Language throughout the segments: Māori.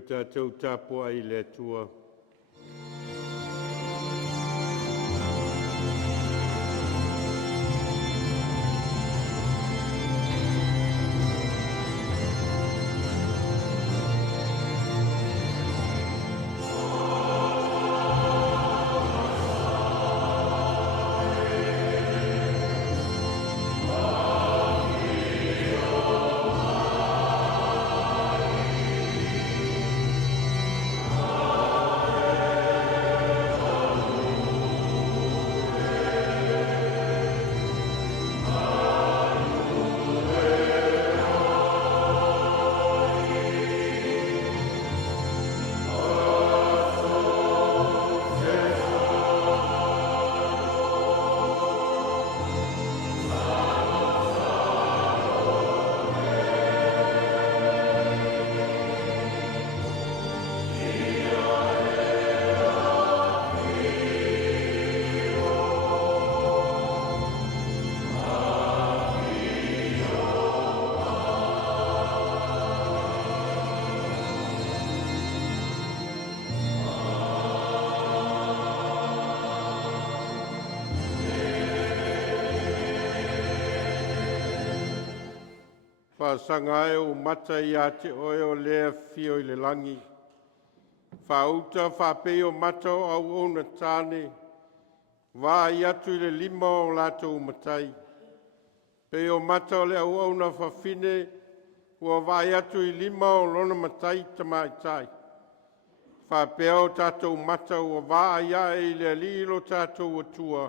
Teo tātou tāpua I le tua. Whasanga e o mata I a te oe o lea fio I le langi. Whauta whape o mata o au ona tāne. Wā I atu I le lima o lato matai. Pe o mata o le au ona whawhine. Ua wā I atu I lima o lona matai tamai tai. Whape o tātou mata ua wā I a e le alilo tātou atua.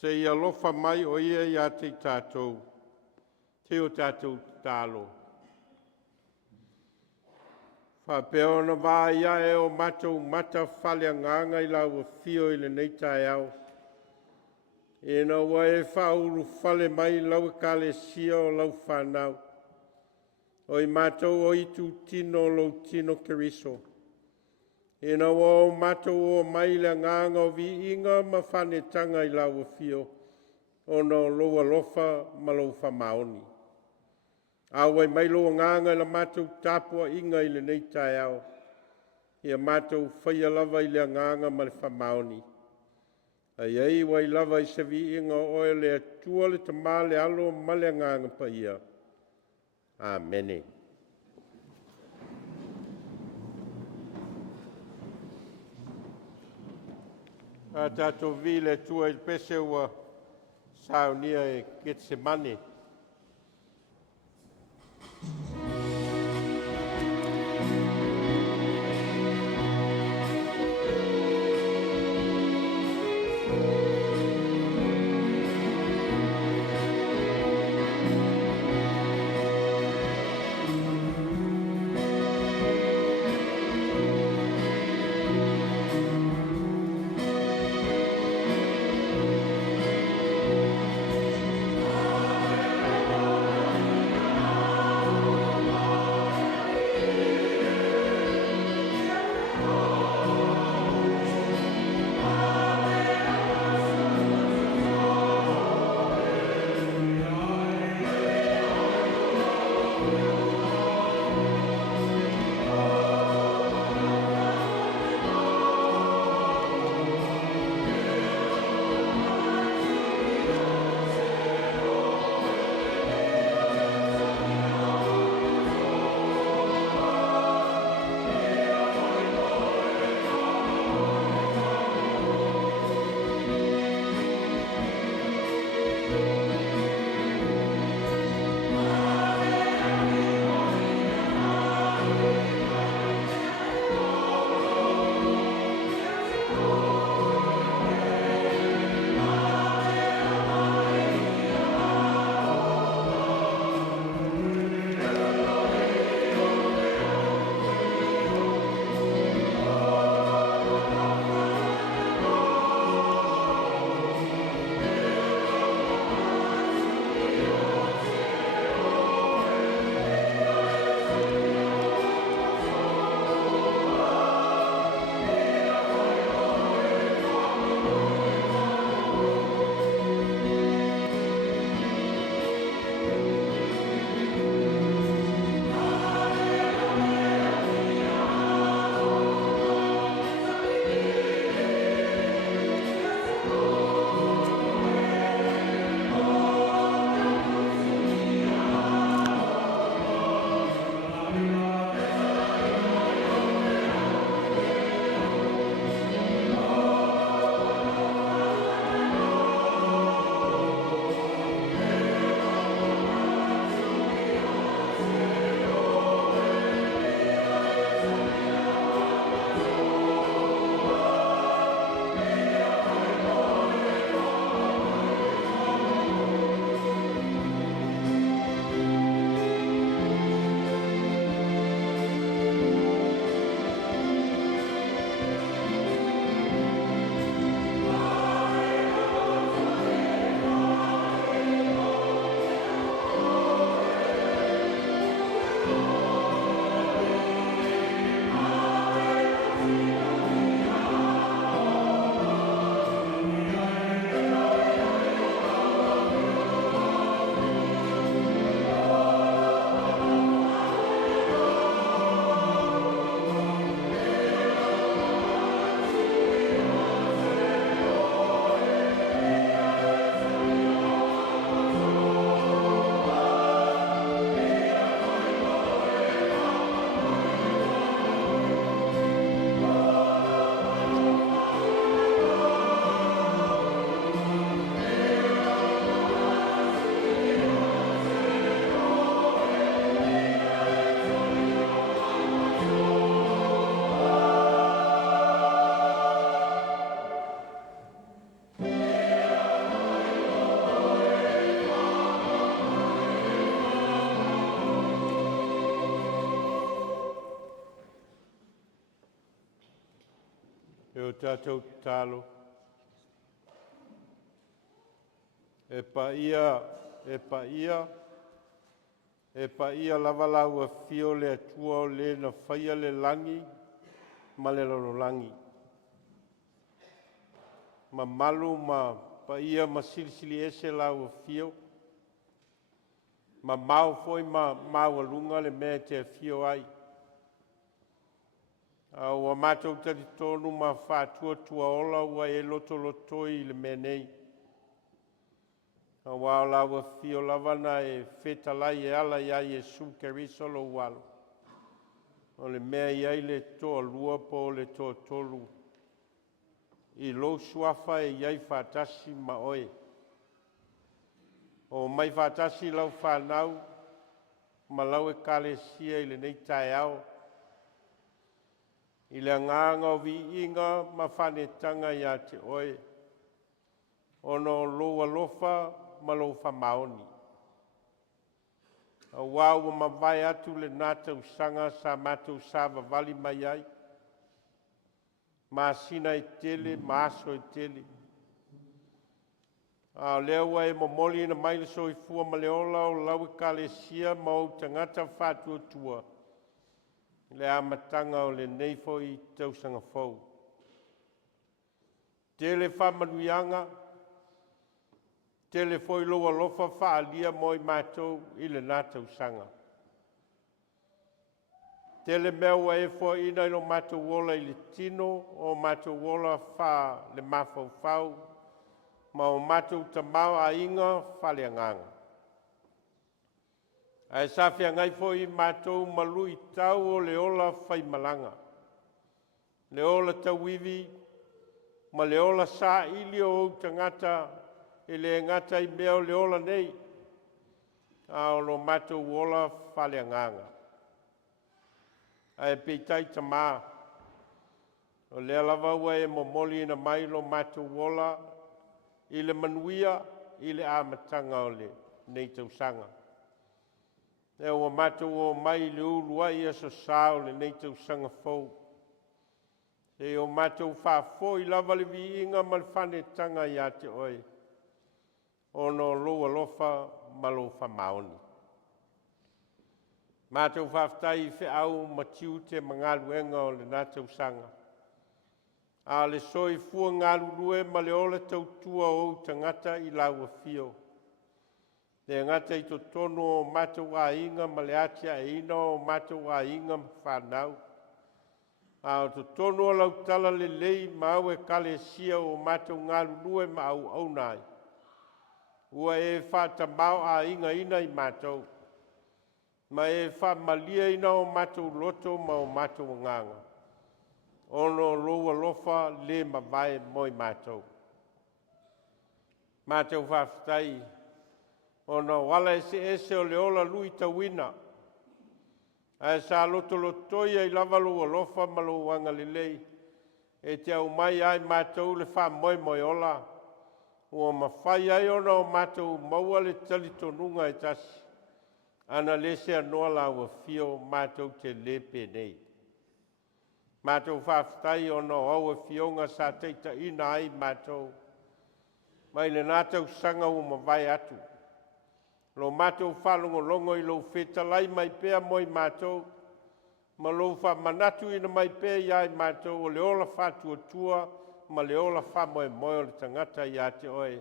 Se I alofa mai o ia I a te tātou. Te o tātou tālo. Whapea ona wā ia e o matou mata whale nganga I lau fio I le neitai au. E na ua e whauru whale mai lau kale sia o lau whanau. O I matou o itu tino lo tino keriso. E na ua o matou o mai le nganga o vi inga ma whanetanga I lau fio. O na loa lofa ma lau whamaoni. Awai mai loa nganga la mātou tāpua inga I le nei tai au. Ia mātou whaia lava I le nganga ma le whamaoni. Ai ai wai lava I se vi inga oe le atua le tamā le alo ma le nganga pa ia. Amene. A tātou vi le tua I pese ua saunia e Getsemane. Amen. o tātou talo. E pa ia lava lau fio le atua o le na whaia le langi, ma le lolo langi. Ma malu ma pa ia ma silisili ese lau fio. Ma mau foi ma mau alunga le mea te fio ai. Ua mātou tari tonu ma whātua tua ola ua e loto lotoi le mea nei. Ua lawa fio lavana e whetalai e ala ia Yesu Keriso lo walo. O le mea iai le toa lua po le toa tolu. I lo suafa e iai whātasi ma oe. O mai whātasi lau whanau, ma lau e kale sia i le nei tae au. I le nganga o vi inga ma whanetanga ia te oe. Ono loa lofa ma lo whamaoni. A wau ma vai atu le nata usanga sa mātou sa vavali mai ai. Ma sina e tele, ma aso e tele. A lewa e momoli na maile so i fua ma leola o lau e kalesia ma o tangata whātua tua. Le amatanga o le neifo i tausanga fau. Tele whamanuianga, tele foi loa lofa whaalia moi mātou i le nata usanga. Tele meua e fo ina ilo mātou wola i le tino o mātou wola wha le mafau fau, ma o mātou tamau a inga whale anganga. Ai sawhia ngai fo i mātou malu i tau o le ola whai malanga. Le ola tawivi, ma le ola sa ili o tangata e le ngata i meo le ola nei. A o lo mātou wola whale anganga. Ai peitai tamā. O le alawa ua e momoli na mai lo mātou wola i le manuia i le amatanga o le nei tausanga. E o mātou o mai le urua i aso sao le nei tausanga fau. E o mātou whafo i lava le vi inga ma le whanetanga i ate oe. Ono loa lofa ma lo whamaoni. Mātou whaftai i au matiu te mangaluenga o le nā tausanga. A le soi fua ngalurue ma le ole tautua o tangata i laua fio. Le ngata i to tono o mātou a inga ma le atia e ina o mātou a inga ma whanau. A o to tono o lautala le lei ma au e kale sia o mātou ngalurue ma au au nai. Ua e whatamau a inga ina i mātou. Ma e whamalia ina o mātou loto ma o mātou nganga. Ono loa lofa le ma vai moi mātou. Mātou whaftai. Ono wala ese o le ola lui tawina. Ai sa loto lotoia i lava loa lofa ma lo wanga lelei. E te au mai ai mātou le wha moi moi ola. Ua mawhai ai ona o mātou maua le talitonunga e tasi. Ana lese anoa la ua fio mātou te lepe nei. Mātou whaftai ona o aua fionga sa teita ina ai mātou. Mai le nātou sanga o mawai atu. Lo mātou whalongo longo i lo whetalai mai pēa moi mātou. Ma lo wha manatu ina mai pēa iai mātou o le ola whātua tua. Ma le ola wha moe moe o le tangata i ate oe.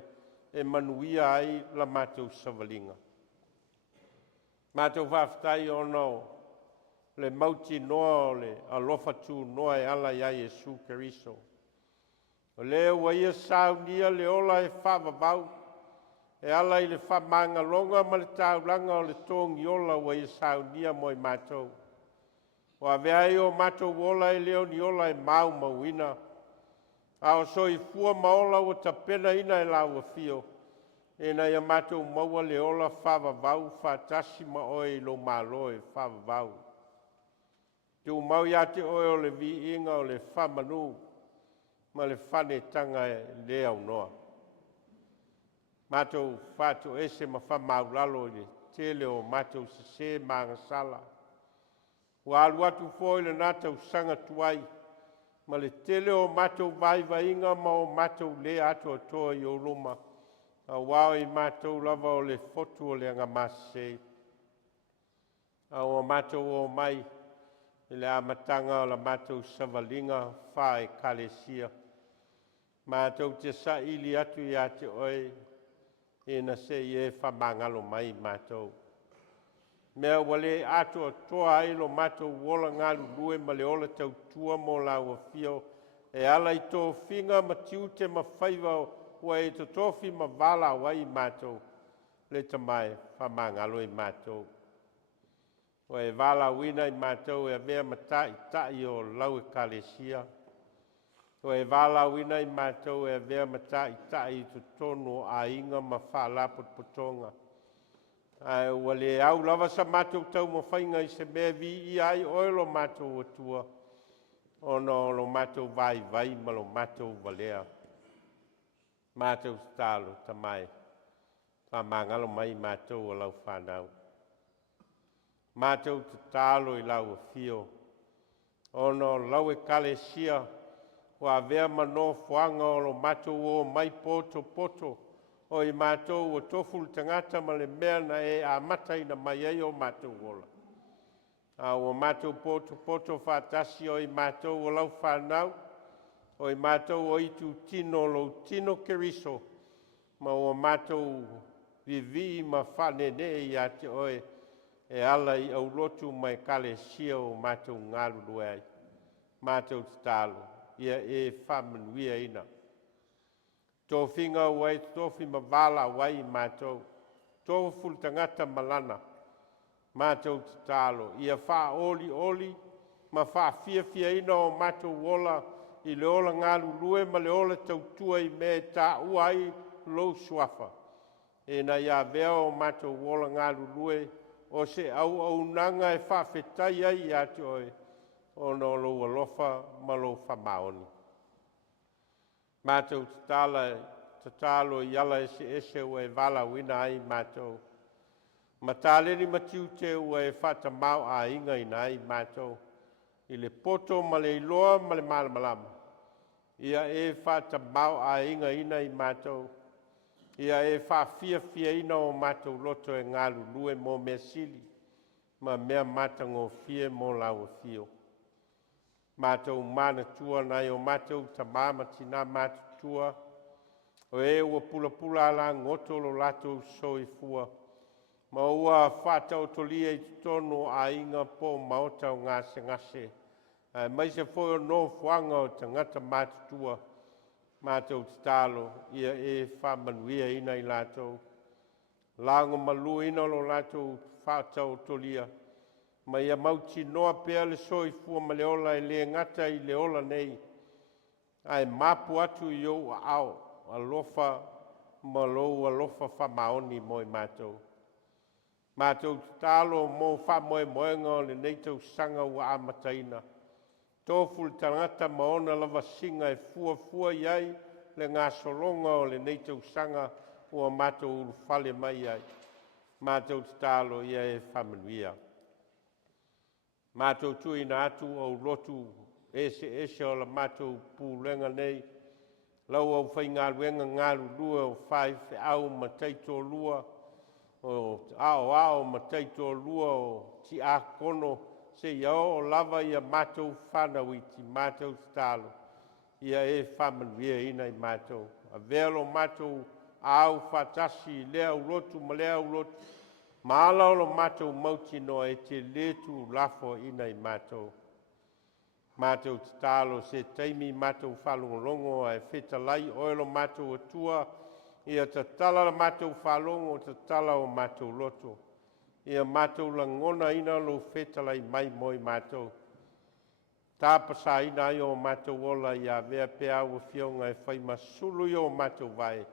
E manuia ai la mātou savalinga. Mātou whaftai ono le mauti noa o le alofa tū noa e ala ia Yesu Keriso. O leo wa ia saunia le ola e whavavau. E ala i le whamanga longa ma le taulanga o le tongi ola wa ia saunia moi mātou. O a veai o mātou ola e leo ni ola e mau mauina. A o so i fua maola o tapena ina e laua fio. E na ia mātou maua le ola whavavau whatasi ma oe i lo malo e whavavau. Tu mau ia te oe o le vi inga o le whamanu. Ma le whane tanga e le au noa. Mātou whātou ese ma whamau lalo i tele o mātou se maanga sala. Ua alu atu fōi le nātou sanga tuai. ma le tele o mātou vaivainga ma o mātou le ato atoa i o luma. A wao i mātou lava o le fotu o le anga masei. A o mātou o mai, i le amatanga o la mātou savalinga whae kalesia. Mātou te sa ili atu i ate oe, e na se i e whamangalo mai mātou. Mea wale ato toa ai lo mātou wola ngalu lue ma le ola tau tua mo la ua fio, e ala i tō whinga ma tiu te ma whaiva ua e to tofi ma vala wai mātou, le tamai whamangalo i mātou. Ua e vala wina i mātou e vea ma tai o lau e kalesia. Ua e vala wina i mātou e vea ma tai to tono a inga ma whalapot potonga. Ua le au lava sa mātou tau ma whainga i se mea vi i ai oelo mātou atua. Ono lo mātou vai ma lo mātou valea. Mātou stalo tamai. Whamangalo mai mātou o lau whanau. Mātou te talo i lau fio. Ono lau e kalesia. Wa vea mano fuanga o lo mātou o mai poto. O i mātou o tofu tangata ma le mea na e a matai na mai ei o mātou ola. O mātou poto whātasi o i mātou o lau whanau. O i mātou o itu tino lo tino keriso. Ma o mātou vivi ma whanene i ate oe. E ala i au lotu mai kale sia o mātou ngalu luai. Mātou talo. Ia e whamanuia ina. Tō whinga wai tōwhi ma wala wai mātou. Tō ful tangata malana. Mātou talo. Ia wha oli. Ma wha fia ina o mātou wola. I le ola ngalu lue ma le ola tautua i me tā uai lou suafa. E na ia vea o mātou wola ngalu lue. O se au nanga e wha whetai ai i ati oe. O no lo alofa ma lo whamaoni. Mātou tatalo i ala ese ua e wala wina ai mātou. Ma tāleni matiu te ua e whata mau a inga ina ai mātou. I le poto ma le iloa ma le malamalama. Ia e whata mau a inga ina i mātou. Ia e wha fia ina o mātou loto e ngalu lue mo mea sili. Ma mea matango fie mo lau fio. Mātou mana tua nai o mātou tamama tina mātou tua. O e ua pula ala ngoto lo lato soi fua. Ma ua whata o tolia i tono a inga po maota o ngase. Mai se foi o no fuanga o tangata mātou tua. Mātou talo ia e whamanuia ina i lato. Lango malu ina lo lato whata o tolia. Ma ia mauti noa pea le soi fua ma le ola e le ngata i le ola nei. Ai mapu atu i au ao. Alofa ma lou alofa whamaoni mo i mātou. Mātou talo mo whamoenga le neitau sanga ua amataina. Tōfu le tangata maona lava singa e fua iai le ngā solonga o le neitau sanga ua mātou urufale mai ai. Mātou talo ia e whamanuia. Mātou tuina atu au lotu ese o la mātou pūlenga nei. Lau au whai ngāruenga ngāru lua o whai au ma teito lua. O ao ma teito lua o ti a kono. Se iao o lava ia mātou whanawiti, mātou talo. Ia e whamanuia ina i mātou. A velo mātou au whatasi lea u lotu ma lea u lotu. Maala o lo mātou mauti no e te letu lafo ina i mātou. Mātou talo se teimi mātou whalongolongo e whetalai oelo mātou atua. Ia te tala la mātou whalongo te tala o mātou loto. Ia mātou langona ina lo whetalai mai moi mātou. Tāpasa ina i o mātou ola ia vea pea ua fionga e whai masulu i o mātou vai.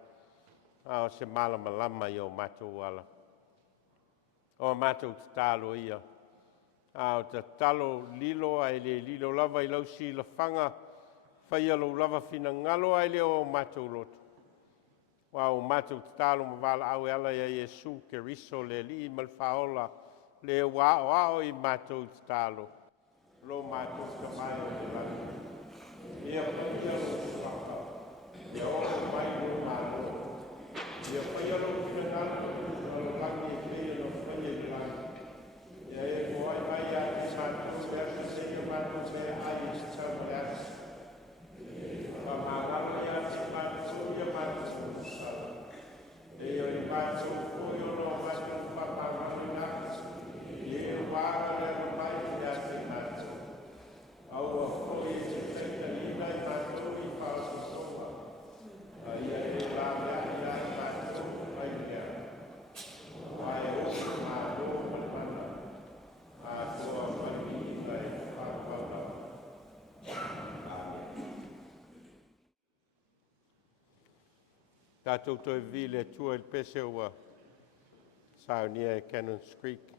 Ao se malama lama i o mātou ala. O mātou te talo ia. Ao te talo lilo ai le lilo lava i lausi la whanga. Whai alo lava fina ngalo ai le o mātou loto. Wao mātou te talo ma wala au e ala ia Yesu ke riso le li malwhaola. Le wao i mātou te talo. Lo mātou te mai o le lalo. Ia pia o whaka. Ia o mai no mano. Ia whaia no whenana. Ia langi e kei no whaia i langi. Ia e moai mai a ki mātou. Ia ki seia mātou me ai i te tau mai ati. Ka mātama ia ki mātou. Ia mātou o sara. E o i mātou koi o no mātou whapamani nāki. E o wāra reo mai i a ki mātou. Aua koi e te whenkanina i mātou i whāsosoa. Ia e la mea i a mātou ai mea. Ai o se mātou mana. A toa mani i lai whapapa. Tātou toi vile tua il pese ua. Saunia e Cannons Creek.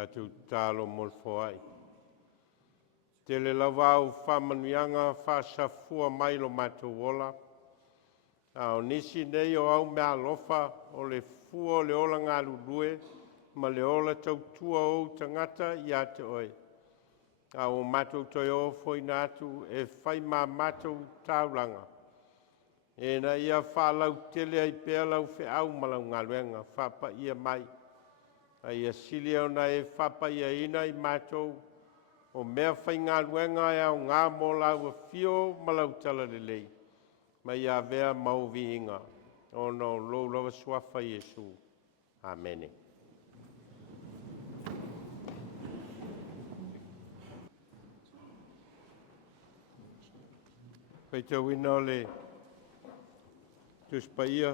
Tātou tālo molfo ai. Te le lavau whamanuianga whasafua mai lo mātou wola. O nisi nei o au mea lofa o le fua o le ola ngā lulue, ma le ola tautua o tangata i a te oe. O mātou toi o foi nātu e whai mā mātou taulanga. E na ia whalau tele ai pēr lau whi au malau ngā luenga, whapa ia mai. A ia sili au na e whapa ia ina i mātou, o mea whai ngā luenga e au ngā mō lau a whio malau tala le lei. Ma ia vea mau vi inga. O no lo lawa swafa Yesu. Amen. Pai te wina o le tuspaia.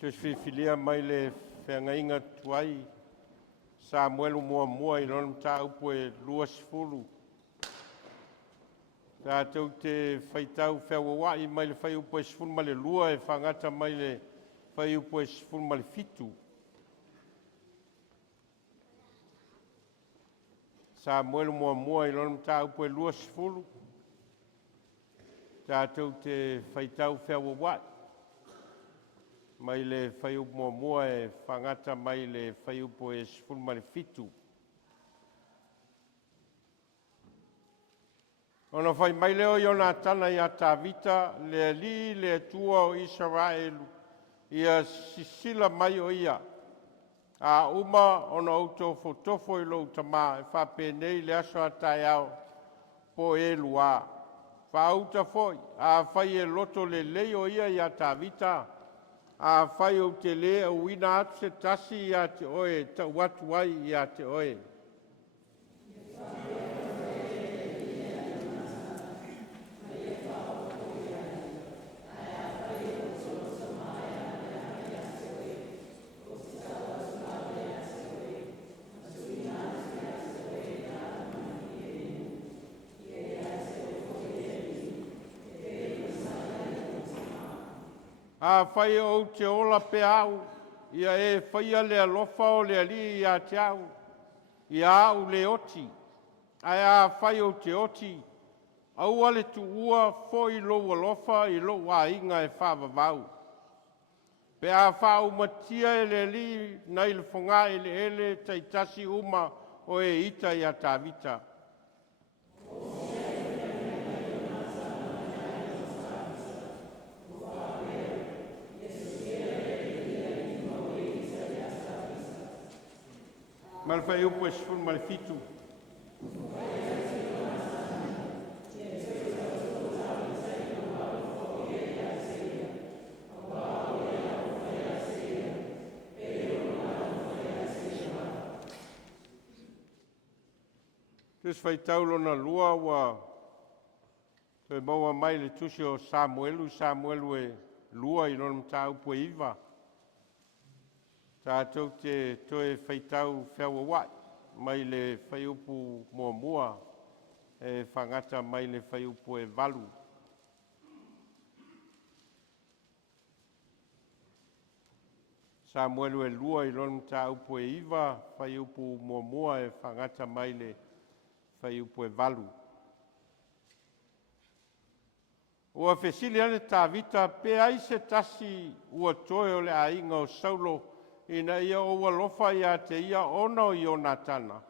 Tusfifilia mai le whengainga tuai. Samuelu mua i lona mta upo e lua sifuru. Tātou te whaitau whewawai mai le whai upo e sifuru ma le lua e whangata mai le whai upo e sifuru ma le fitu. Samuelu mua i lona mta upo e lua sifuru. Tātou te whaitau whewawai mai le whai upo mua e whangata mai le whai upo e sifuru ma le fitu. Ona whai mai leo i ona tana i a Tāvita, le li le tua o Israelu, ia sisila mai o ia. A uma ona auto fotofo i lo tama, e whape nei le aso a tai au, po e lua. Wha auta foi, a whai e loto le leo ia i a Tāvita, a whai o te le o wina atu se tasi i a te oe, ta watu ai i a te oe. A whai o te ola pe au, ia e whaia le alofa o le ali i a te au, i a au le oti, a whai o te oti, aua le tu ua fo i lo alofa i lo wa inga e whavavau. Pe a whau matia e le ali nei le whonga e le ele taitasi uma o e ita i a Tāvita. Mal fai upo e sifuru mal fitu. Tus fai taulo na lua wa te maua mai le tusi o Samuelu e lua i lona mta upo e iwa. Tātou te toe whaitau whewawai mai le whaiupu mua e whangata mai le whaiupu e valu. Samuelu e lua i lona mta upu e iwa, whaiupu mua e whangata mai le whaiupu e valu. Ua whesili ane Tāvita pe ai se tasi ua toe o le ainga o Saulo ina ia o walofa ia te ia ona o Ionatana.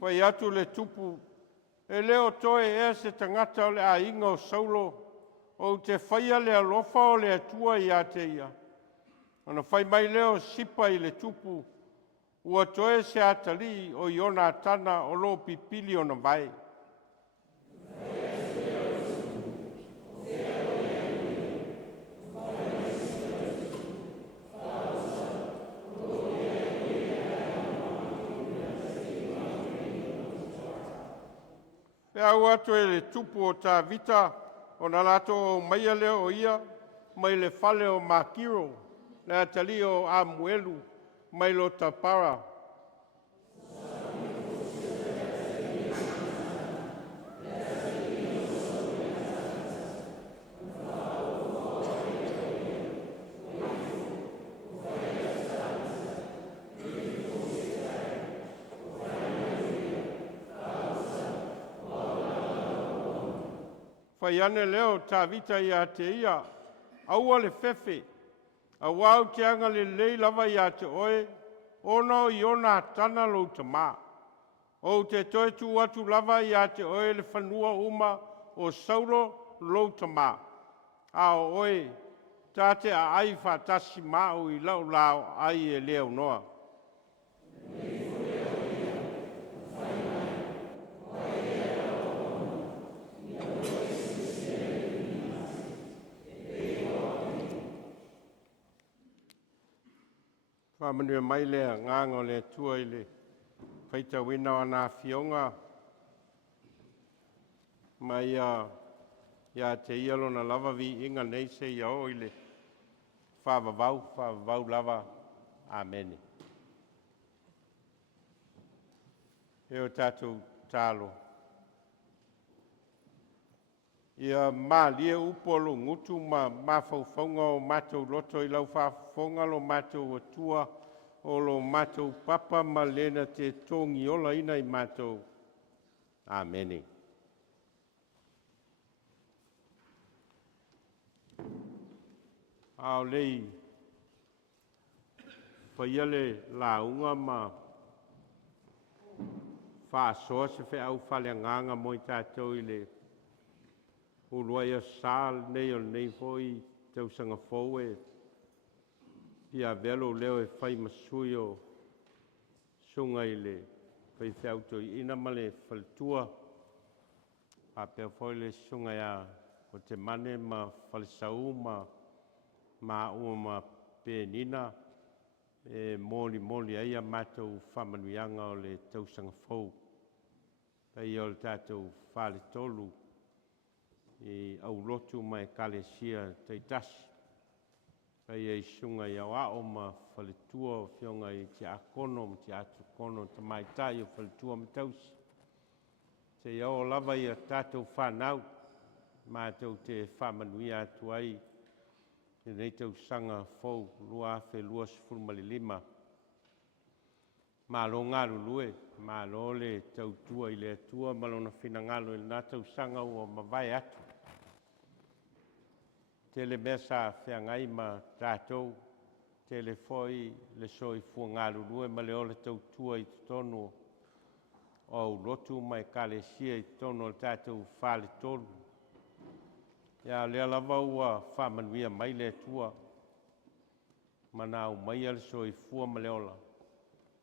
Pai atu le tupu, e leo toe ea se tangata o le ainga o Saulo, o te whaia le alofa o le atua i a te ia. Ana whai mai leo sipa i le tupu, ua toe se atali o Ionatana o lo pipili o na vai. Pe au atu e le tupu o Tāvita, o na lato o maia leo o ia, mai le fale o Makiro, le atali o Amuelu, mai lo Tapara. Fai ane leo tā vita ia te ia, aua le fefe, a wau te anga le lei lava ia te oe, ono i ona tana lo te mā. O te toe tu atu lava ia te oe le whanua uma o sauro lo te mā. A o oe, tā te a ai whātasi mā o i lau lao ai e leo noa. Whamanua mai lea ngāngo le tua i le whaita wina o nā whionga. Mai ia te ialo na lava vi inga nei se ia o i le whāvavau lava. Amen. E o tātou tālo. Ia mā lia upolo ngutu mā whauwhaunga o mātou loto i lau whawhaunga lo mātou atua o lo mātou papa ma lena te tōngi ola ina i mātou. Amen. Ao lei whaiale la unga ma whaasoa se whi au whale nganga mo i tātou i le Uluai a sal nei o nei foi tau sanga foe. Pia velo leo e whai masui o sunga i le whai whiauto i ina male whaltua. A pia foi le sunga ia o te mane ma whalisau ma ua ma penina. E moli aia mātou whamanuianga o le tau sanga fou. Pei o le tātou whale tolu. I au lotu mai kalesia teitasi. Pai ei sunga i au ao ma whaletua o whionga i te akono, te atu kono, te mai tai o whaletua me tausi. Te iau lava i a tātou whanau, mātou te whamanuia atu ai. I nei tau sanga fau, lua afe, lua sifuru mali lima. Mā lo ngaru lue, mā lo le tau tua i le tua, malona whina ngalo i nā tau sanga ua mawai atu. Tele mesa whiangai ma tātou, tele foi le soi fua ngaru lue, ma le ole tau tua i tonu o lotu mai kalesia i tonu o tātou whale tonu. Ia lea lava ua whamanuia mai le tua, manau mai ale soi fua ma le ola.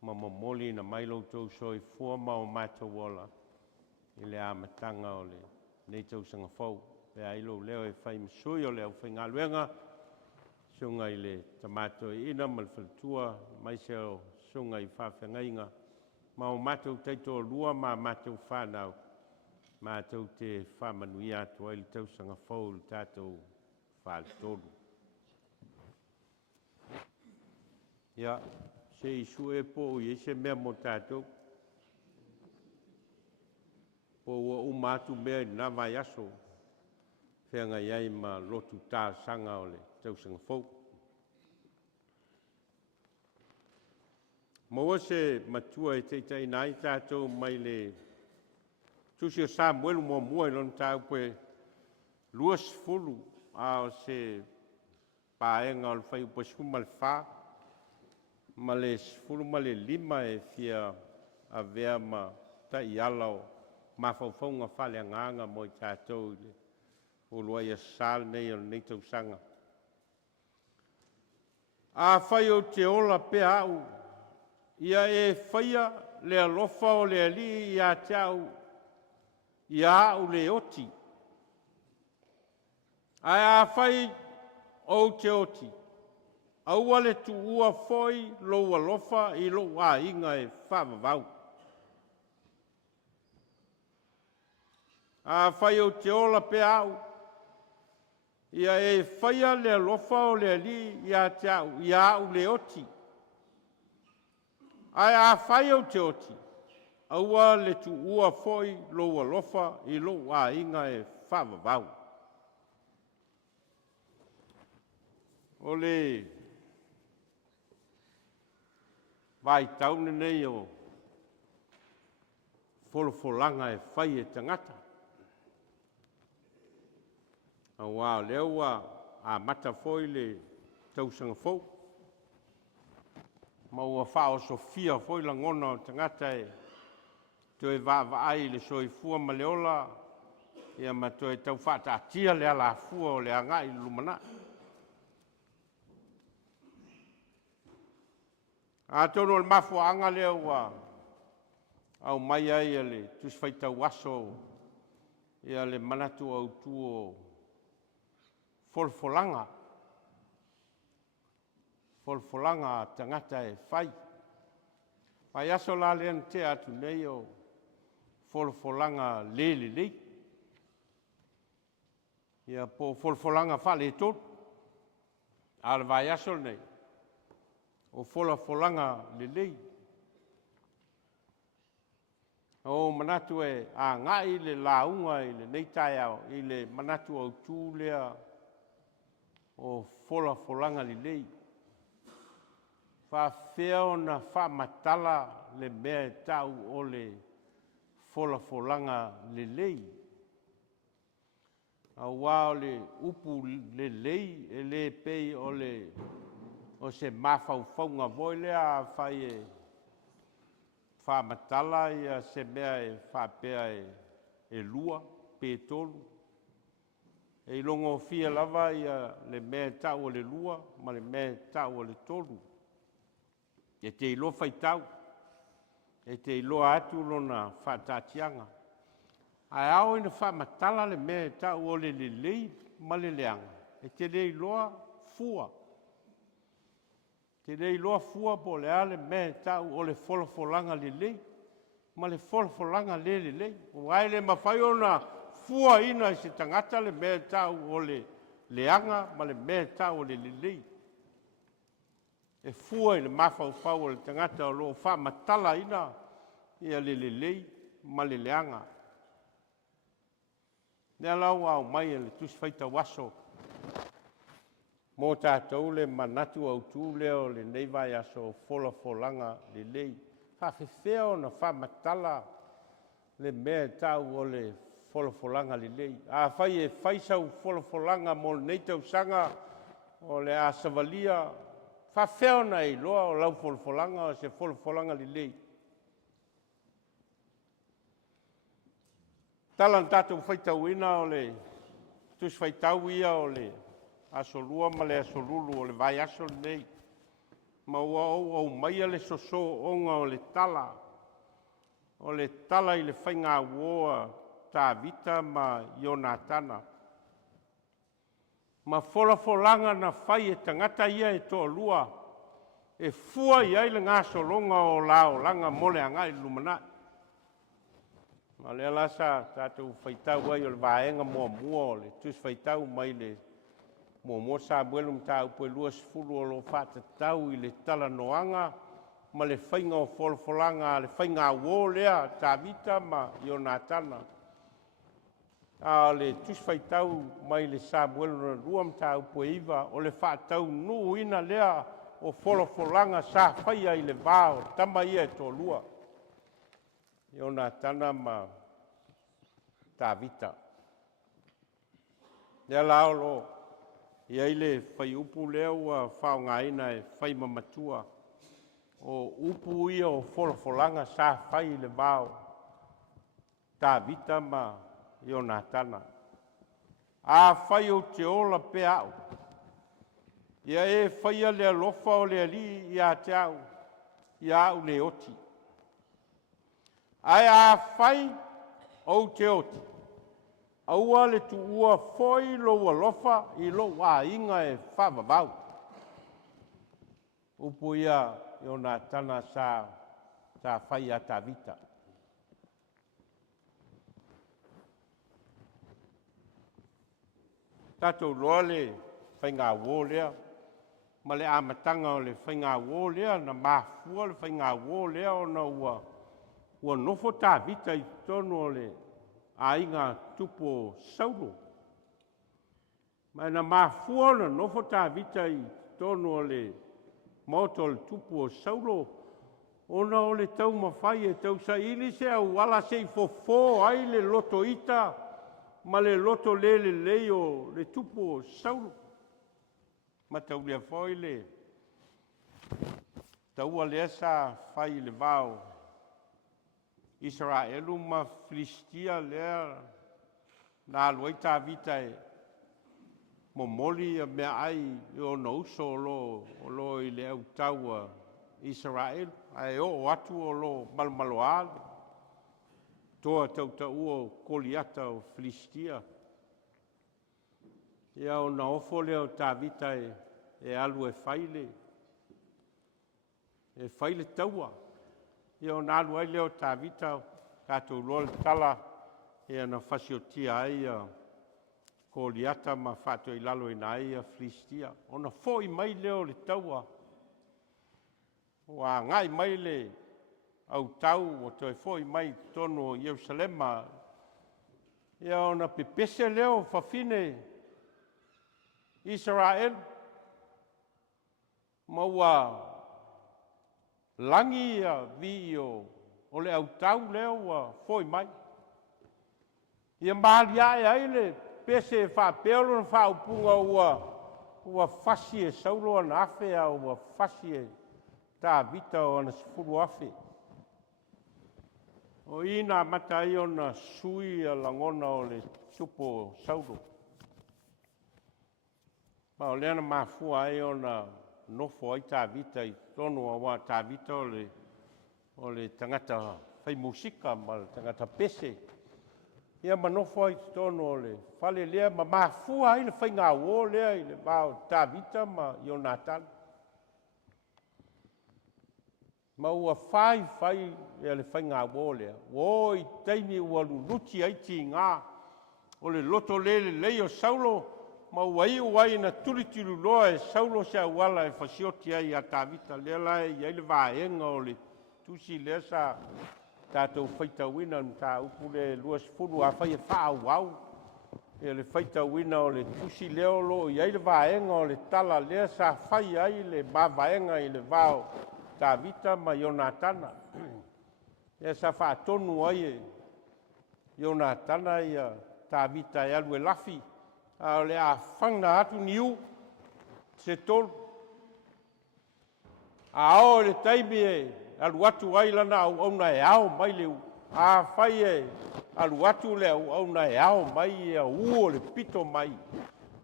Ma momoli na mai loutou soi fua ma o mātou ola. I le amatanga o le nei tau sanga fau. Pea ilo leo e whai msui o leo whai ngaluenga. Sunga i le tamato i ina ma le whaltua. Mai se o sunga i whawhengainga. Ma o mātou teito lua ma mātou whanau. Mātou te whamanuia atua i le tau sanga fau le tātou whale tolu. Ia. Se isu e po i se mea mo tātou. Po ua umatu mea i nā vai aso. Whianga iai ma lotu tā sanga o le tausanga fau. Maua se matua e teitai nai tātou mai le tusi o Samuelu mua i lon tāu pe luas fulu a se paenga o le whai upasuma le wha. Ma le sifuru ma le lima e fia a vea ma tai alao ma whauwhaunga whale nganga mo i tātou le o luai a sal nei o nei tau sanga. A whai o te ola pe au, ia e whaia le alofa o le ali i a te au, i a au le oti. A whai o te oti. Aua le tu ua foi lo alofa i lo a inga e whavavau. A whai o te ola pe au. Ia e whaia le alofa o le ali ia te au, ia au le oti. Ai a whai au te oti. Aua le tu ua foi lo alofa i lo a inga e whavavau. O le vai taune nei o folofolanga e whai e tangata. Aua leo a mata foi le tausanga fou. Ma ua whao Sofia foi la ngona o tangata e toe vaai le soifua ma leola ia ma toe tau whaataatia le ala fua o le angai lumana. A tono le mafua anga leo au mai ai le tus whaitau aso ia le manatu au tuo folfolanga. Folfolanga tangata e whai. Pai aso la lean te atu nei o folfolanga lele lei. Ia po folfolanga whale tot. Ala vai aso nei. O folfolanga lelei. O manatu e a ngai le launga i le neitai au. I le manatu au tū lea o folfolanga lelei. Whawheo na whamatala le mea tau o le folfolanga lelei. A wā o le upu lelei e le pei o se mawhauwhaunga voi lea whai e whamatala ia se mea e whapea e lua, pe tolu. E longo fia lava ia le mea tau o le lua, ma le mea tau o le tolu. E te ilo whaitau, e te ilo atu lona whaatatianga. Ai au ina whamatala le mea tau o le lelei ma le leanga. E te le iloa fua. Te le iloa fua po le ale mea tau o le folfolanga lelei, ma le folfolanga lelei. O ai le mawhai ona fua ina se tangata le mea tau o le leanga, ma le mea tau o le lelei. E fua i le mawhauwhau o le tangata o lo whamatala ina ia le lelei ma le leanga. Nea lau au mai e le tusi whaita waso. Mō tātou le manatu au tū leo le neivai aso folanga lelei. Whawhewheo na whamatala le mea tau o le folanga lelei. A whai e whaisau folanga mo le neitau sanga o le asavalia. Whawheo na i loa o lau folanga o se folanga lelei. Talan tātou whaitau ina o le tus whaitau ia o le aso lua ma le aso lulu o le vai aso nei. Ma ua au maia le soso onga o le tala. O le tala i le whainga uoa tā vita ma Ionatana. Ma folanga na whai e tangata ia e toa lua. E fua i aile ngā solonga o lao langa mole angai lumana. Ma le alasa tātou whaitau ai o le vaenga mua o le tus whaitau mai le mua sa buelum tā upo e lua sifuru o lo whatatau i le tala noanga ma le whainga o folanga, le whainga uo lea tā vita ma Ionatana. A le tus whaitau mai le sa buelum na ruam tā upo e iwa o le whatau nuu ina lea o folanga sa whaia i le vāo tama ia e tō lua. Ionatana ma Tavita. Ia laolo, ia ile whai upu leo a whao ngaina e whai mamatua. O upu ia o folanga sa whai le vāo. Tavita ma Ionatana. A whai o te ola pe au. Ia e whai a lea lofa o lea li ia te au. Ia au le oti. Ai a whai o te oti. Aua le tu ua foi lo lofa i lo a inga e whavavau. Upu ia Ionatana sa whai a Tavita. Tātou loa le whainga wō lea. Ma le amatanga o le whainga wō lea, na mafua le whainga wō lea o na ua nofo tā vita I tonu o le ainga tupo saulo. Ma na mafua na nofo tā vita I tonu o le moto le tupo saulo. Ona o le tau mawhai e tau sa ili se au wala se I fofo ai le loto ita, ma le loto le leo le tupo saulo. Ma tau lea foi le taua lea sa fai le vau Israelu ma Filistia lea na aluai tā vita e momoli mea ai o na uso o lo I le au taua Israel ai o atu o lo malmaloale toa tau o Goliata o Filistia. Ia o na ofo leo tā vita e alu e whaile taua. Ia o na alu ai leo tā vita kātou loa le tala ia na whasiotia ai Goliata ma whātua I lalo ina ai a Filistia. O na fōi mai leo le taua. Wa ngai mai le au tau o toi fōi mai tono o Ierusalema. Ia o na pepese leo whawhine Israel maua langi vi o le au tau leo foi mai. Ia mahali ai le pese whapeolo na whaupunga ua fasi e saulo ana afe a ua fasi e tā vita o ana sifuru afe. O ina mata I ona sui a langona o le tupo saulo. Ma o leana mafua ai ona nofo ai tā vita I tonu a wā tā vita o le tangata whai musika ma le tangata pese. Ia ma nofo ai tonu o le whale lea ma mafua ai le whai ngā wō lea I le wāo tā vita ma Ionatan. Ma ua whai e le whai ngā wō lea. Wō I teimi ua luluti ai ti ngā o le loto le leio saulo. Ma wai na tulitilu loa e saulo se awala e whasioti ai a tā vita lea lai I le vāenga o le tusi lea sa tātou whaitawina tā upu le luas furu a whai e whaau e le whaitawina o le tusi lea o lo I le vāenga o le tala lea sa whai ai le mavaenga I le vāo tā vita ma Ionatana. E sa whaatonu ai e Ionatana I tā vita e alu e lafi. A le a whangna atu niu se tolu. A o le taimi e alu atu ai lana au na e ao mai leu. A whai e alu atu le au na e ao mai e uo le pito mai.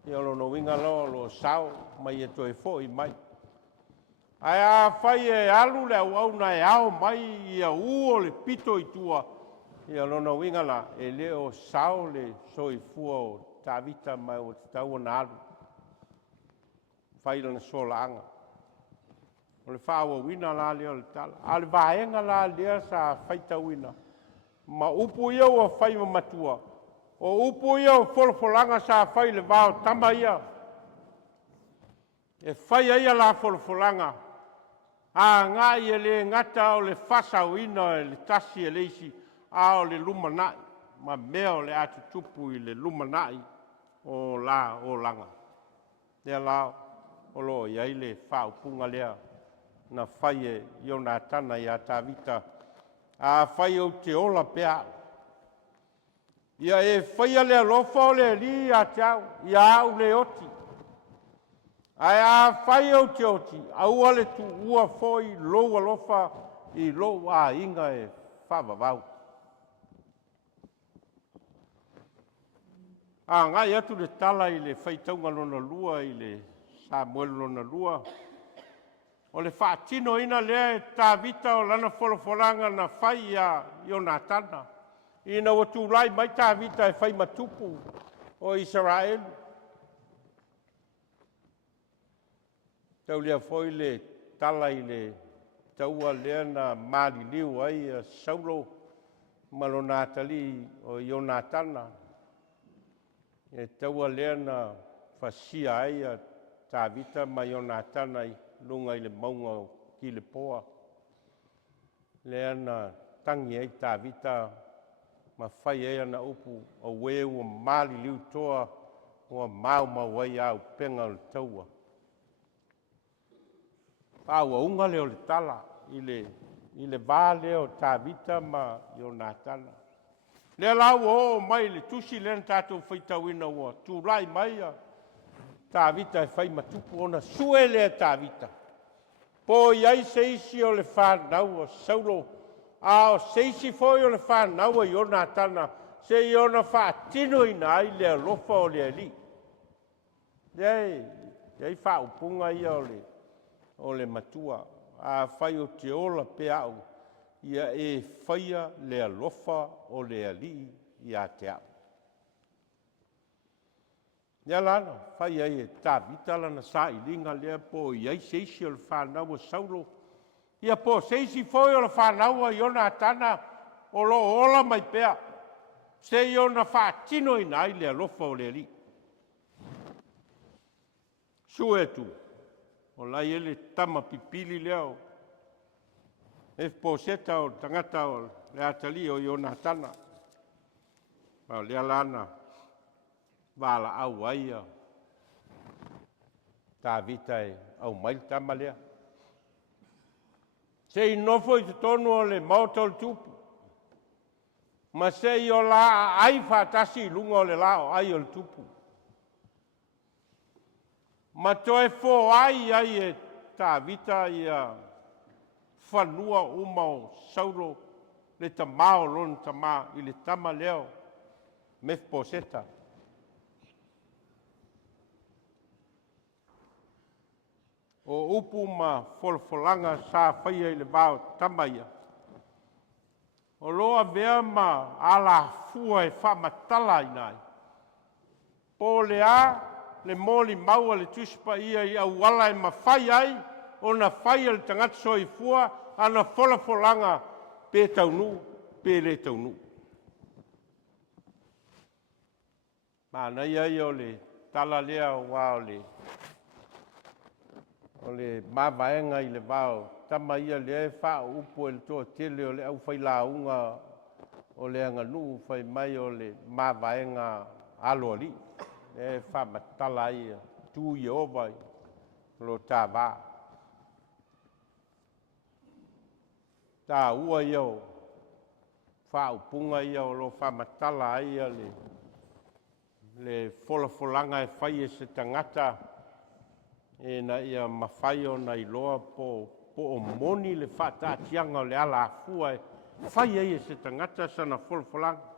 Ia lono winga lo sao mai e toe fōi mai. A whai e alu le au na e ao mai e uo le pito I tua. Ia lono winga la e leo sao le soi fua o tā vita mai o te tau na alu. Whaila na solanga. O le whaua wina la leo le tala. A le vaenga la lea sa whaita wina. Ma upu ia ua whai matua. O upu ia o wholawholanga sa whai le vāo tama ia. E whai ia la wholawholanga. A ngā ia le ngata o le whasa wina e le tasi e leisi. A o le lumanai. Ma mea o le atu tupu I le lumanai. O la o langa. Lea la o lo iai le whaupunga lea na whai e Ionatana I a tā vita. A whai o te ola pea. Ia e whaia lea lofa o le li a teau. Ia au le oti. Ai a whai o te oti. Aua le tu ua foi loa lofa I lo a inga e whavavau. A ngai atu le tala I le whaitaunga lona lua I le Samuel lona lua. O le whaatino ina lea tā vita o lana wholawholanga na whai a Ionatana. Ina o tūlai mai tā vita e whai matupu o Israel. Tau lea foi le tala I le taua lea na maliliu ai a Saulo malonatali o Ionatana. E taua lea na fasia ai a tavita mai ona tana i lunga i le maunga ki le poa. Lea na tangi ai tavita ma fai ai ana upu o we ua mali liu toa ua mau mawai au penga le taua. Ua unga leo le tala i le vā leo tavita ma i ona tana. Lea lau o mai le tusi lena tātou whaitauina ua tūrai mai a tavita e whai matupu ona sue lea tavita. Po iai seisi o le whanau o saulo a o seisi foi o le whanau i ona tana se i ona whaatino ina ai lea lofa o lea li. Iai whaupunga ia o le matua a whai o te ola pe au. Ia e whaia lea lofa o lea li i a te au. Ia lana, whai ai e tavita lana sa i linga lea po iai seisi o le whanau o saulo. Ia po seisi foi o le whanau i ona tana o lo ola mai pea. Se i ona whaatino ina ai lea lofa o lea li. Sue tu, o lai ele tama pipili leo. E po seta o tangata o le atali o i ona tana. Ma lea lana, wala au aia. Tā vita e au mai tama lea. Se i nofo i te tonu o le mautol tupu. Ma se i o la ai whatasi lunga o le lao ai o le tupu. Ma toe fo ai e tā vita i a whanua umau sauro le tamao lon tama i le tama leo me poseta. O upu ma folfolanga sa whaia i le vāo tamaia. O loa vea ma ala fua e whamatala i nai. Po lea le moli maua le tuspa ia i au wala e ma whai ai o na whai le tangata soi fua ana folfolanga pe taunu, pe le taunu. Ma nei ai o le tala lea wā o le mawaenga i le vāo. Tama ia le e wha upo e le toa tele o le au whai launga o le anganu whai mai o le mawaenga alo ali. E wha matala ia tu i ovai lo tā wā. Tā ua ia o wha upunga ia o lo wha matala ia le folanga e whai e se tangata e na ia mawhai o na iloa po o moni le whaatatianga o le ala afua e whai e se tangata sana folanga.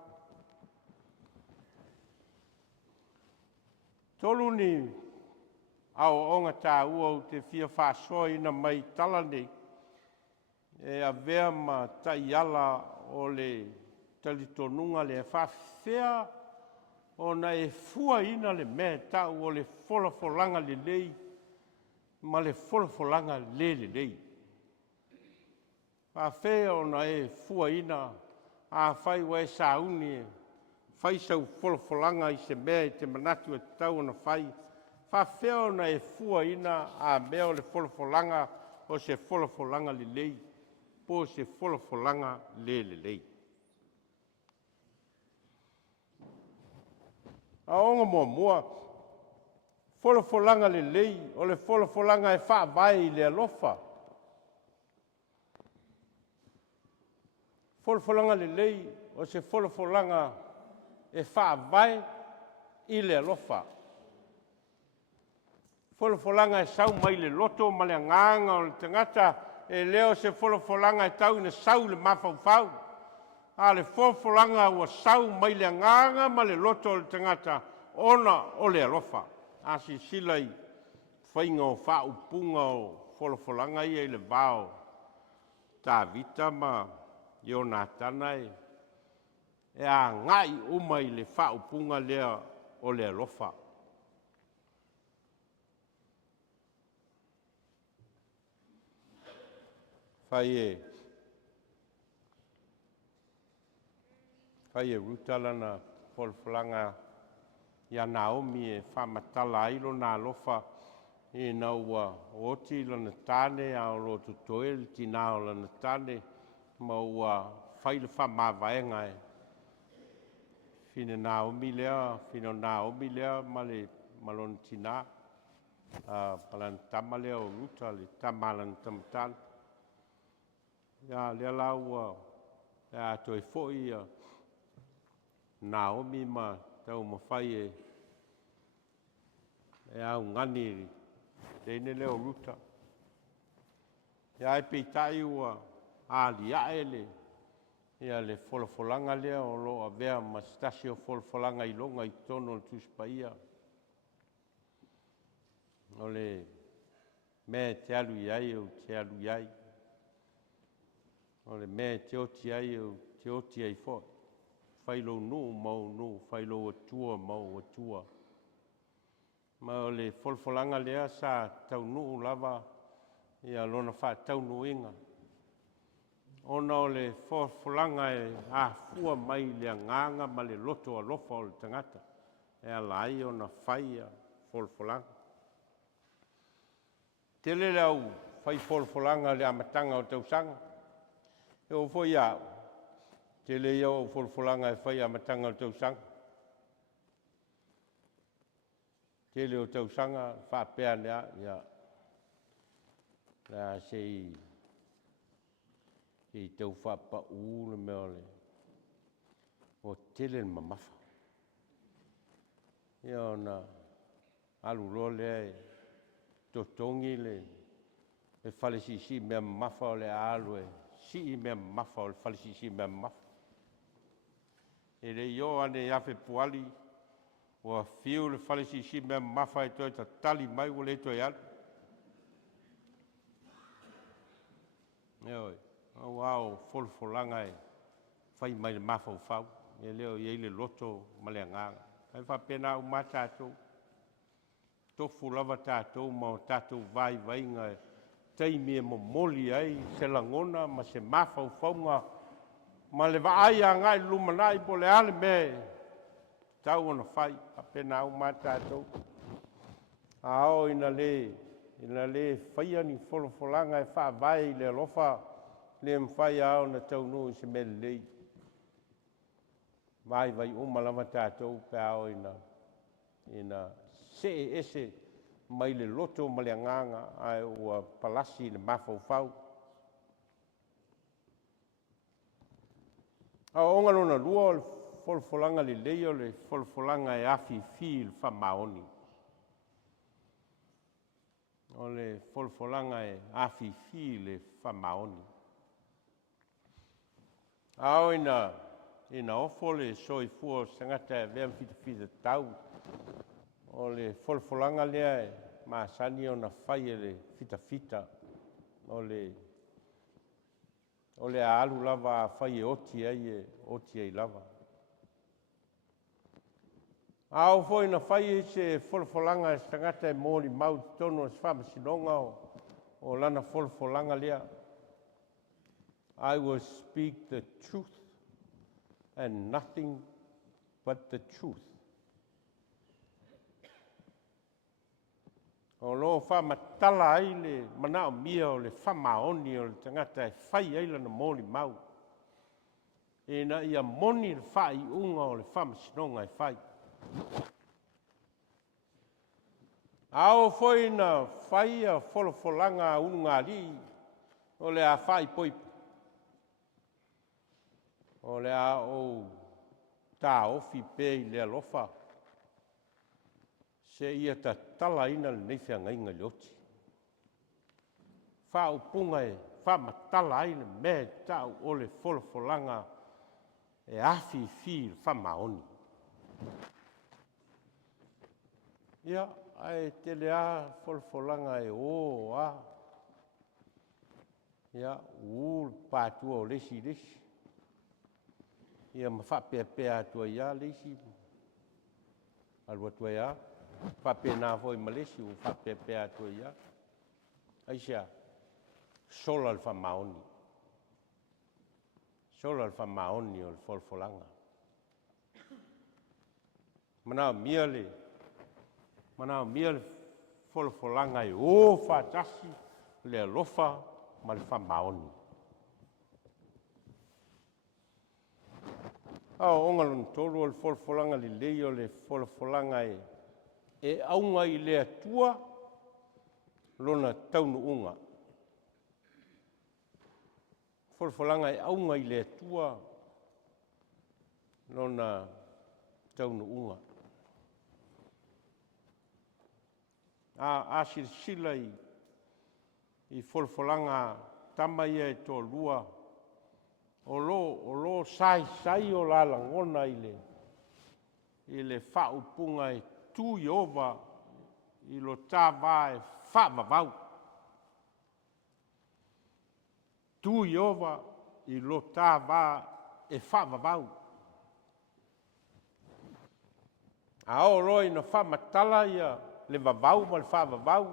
Tolu ni au onga tā ua o te fia whaasoi ina mai tala nei e a vea ma tai ala o le talitonunga le whawhea o na e fua ina le mea tau o le folanga le lei ma le folanga le lei. Whawhea o na e fua ina a whai wa e sauni e whai sau folanga i se mea i te manatu e tau na whai. Whawhea o na e fua ina a mea o le folanga o se folanga le lei po se folanga le lei. A onga mua folanga le lei o le folanga e wha vai le alofa. Folanga le lei o se folanga e wha vai i le alofa. Folanga e sau mai le loto ma le nganga o le tangata e leo se folanga e tau ina sau le mawhau. A le folanga ua sau mai le nganga ma le loto o le tangata ona o le alofa. A si silai whainga o wha upunga o folanga ia i le vāo. Tā vita ma i o nā tanai. E a ngai umai le wha upunga lea o le alofa. Whai e rutalana folanga ia Naomi e whamatala ai lona alofa e na ua oti lana tane a o lo tutoe le tina o lana tane ma ua whaile whamavaenga e. Fine Naomi lea, fine Naomi lea ma lona tina palana tama lea o ruta le tama lana tamatala. Ia lea la ua a toi fo'i Naomi ma tau mawhai e au ngani tēne leo ruta. Ia e peitai ua ālia ia le wholafolanga lea o loa vea ma stasi o wholafolanga I longa I tono le tuspaia. O le me te alu iai o te alu iai. O le me te oti ai o te oti ai fo. Whailo nuu mau nuu, whailo atua mau atua. Ma o le wholafolanga lea sa tau nuu lava ia lona wha tau nuinga. Ona o le wholafolanga e fua mai le nganga ma le loto a lofa o le tangata. E alai ona whaia wholafolanga. Tele lau whai wholafolanga le amatanga o tausanga. E o foi au. Tele iau o wholafolanga e whai amatanga o tausanga. Tele o tausanga whapea lea ia. La sei I tau whapa le mea le. O tele le mamafa. Ia ona alu loa lea e totongi le whale si mea mamafa o le alu e si mea mamafa o le whale si mea mamafa. E le io ane afe puali o a fiu le whale si mea mamafa e toi ta tali mai o le toi alu. Oi. Wow, wholafolanga e whai mai le mafau whau. E leo I le loto ma le nganga. Kai whapena o mā tātou. Tofu lava tātou ma o tātou vai vainga e teimi e momoli ai se langona ma se mafau whaunga ma le vaai a ngai lumanai po le ale me tau ona whai. Whapena o mā tātou. Ao ina le whaia ni wholafolanga e wha vai le alofa le mwhai ao na tau nui se me lei. Vai umalama tātou pe ao ina se ese mai le loto ma le nganga ai ua palasi le mafau fau. A onga lona lua le wholafolanga le leio le wholafolanga e afi fi le whamaoni. O le wholafolanga e afi fi le whamaoni. Ao ina ofo le soifua sangata e vea fita tau. O le wholafolanga lea e maasani o na whai e le fita. O le alu lava a whai e oti ai lava. Ao foi na whai e se wholafolanga e sangata e mōri mau tono e whamasinonga o lana wholafolanga lea. I will speak the truth and nothing but the truth. O lo whamatala ai le manao mia o le whamaoni o le tangata e whai ai lana mōli mau. E na ia moni le whai unga o le whamasinonga e whai. Ao foi na whai a wholafolanga unga li o le a whai poipu. O le a o tā ofi pēi le alofa. Se ia ta tala ina le neifea ngainga lioti. Wha upunga e wha matala ina me tau o le wholafolanga e afi fi le wha maoni. Ia, ai te lea wholafolanga e o a. Ia, pātua o lesi. Ia ma whapea atua ia lesi. Alua tua ia. Whapena foi malesi o whapea atua ia. Aisia, sola le whamaoni. Sola le whamaoni o le wholafolanga. Mana mia le folfolanga e o whaatasi le alofa ma le whamaoni. Onga lon tolu o le folfolanga li leo le folfolanga e aunga i le atua lona taunu unga. Folfolanga e aunga i le atua lona taunu unga. A sila i folfolanga tama ia e tō lua o lo sai o la langona i le whaupunga e tū Iova i lo tā wā e whamavau. Tū Iova i lo tā wā e whamavau. A o roi na whamatala ia le vavau ma le whamavau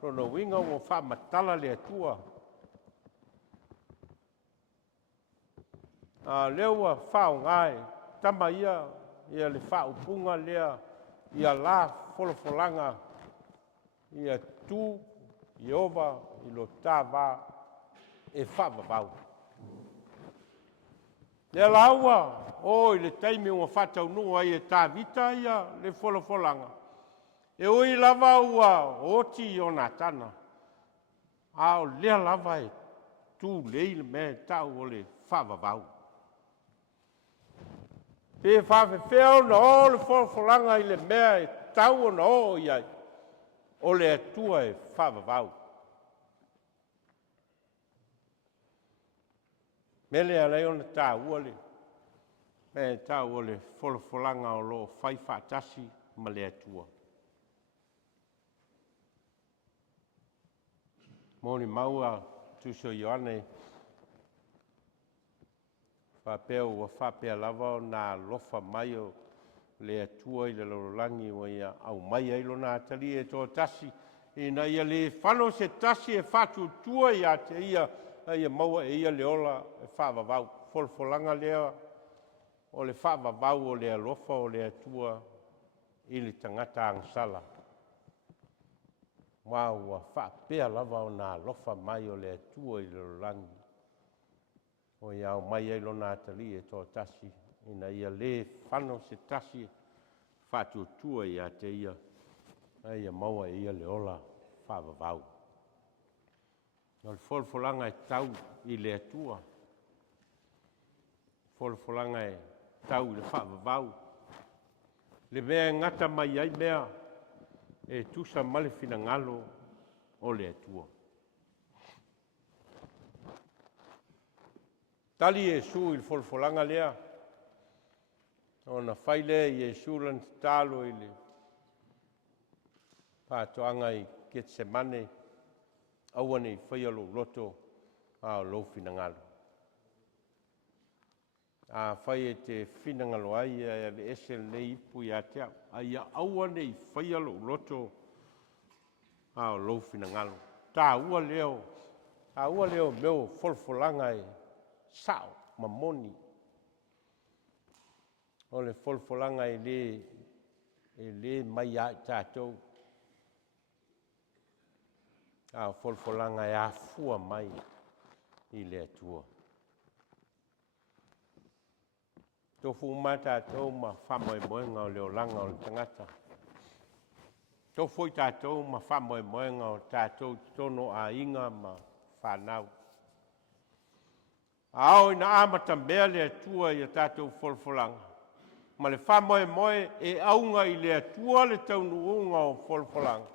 rono winga o whamatala le atua. Leo whao ngai tama ia le whaupunga lea ia la folfolanga ia tū Iova i lo tā wā e whamavau. Le laua i le taimi o whatau nua i e tā vita ia le folfolanga. E oi lava ua oti o nā tana. O lea lava e tū leile me tau o le whavavau. Pe whawhewheo na o le folfolanga i le mea e tau o na o iai. O le atua e whavavau. Mele a leo na tā ua le. Me tau o le folfolanga o lo whai whaatasi ma le atua. Moni maua tuso Ioane whapeo wa whapea lava na lofa mai o le atua i le lorolangi o ia au mai ailo na atali e tō tasi i na ia le whano se tasi e whatu tua ia te ia maua e ia le ola e whavavau folfolanga lea o le whavavau o le alofa o le atua i le tangata angsala. Ua whapea lava o nā lofa mai o le atua i le rolangi. O iau mai e lona atali e tō tasi. Ina ia le whano se tasi whatutua i a te ia. Ia maua e ia le ola whavavau. O le folfolanga e tau i le atua. Folfolanga e tau i le whavavau. Le mea ngata mai ai mea. E tusa male fina ngalo o le atua. Tali Iesu il folfolanga lea. O na whaile Iesu lan talo i le pātoanga i Getsemane. Awane i whaialo loto a lo fina ngalo. A whai e te fina ngalo ai e le esel nei ipu i atea. Ai awane i whaialo loto a lo fina ngalo. Tā ua leo meo folfolanga e sao mamoni. O le folfolanga e le mai a tātou. A folfolanga e a fua mai i le atua. Tofu mata tātou ma whamoe moenga o leo langa o le tangata. Tofu i tātou ma whamoe moenga o tātou tono a inga ma whanau. Ao ina amata mea le atua i a tātou folfolanga. Ma le whamoe moe e aunga i le atua le taunu unga o folfolanga.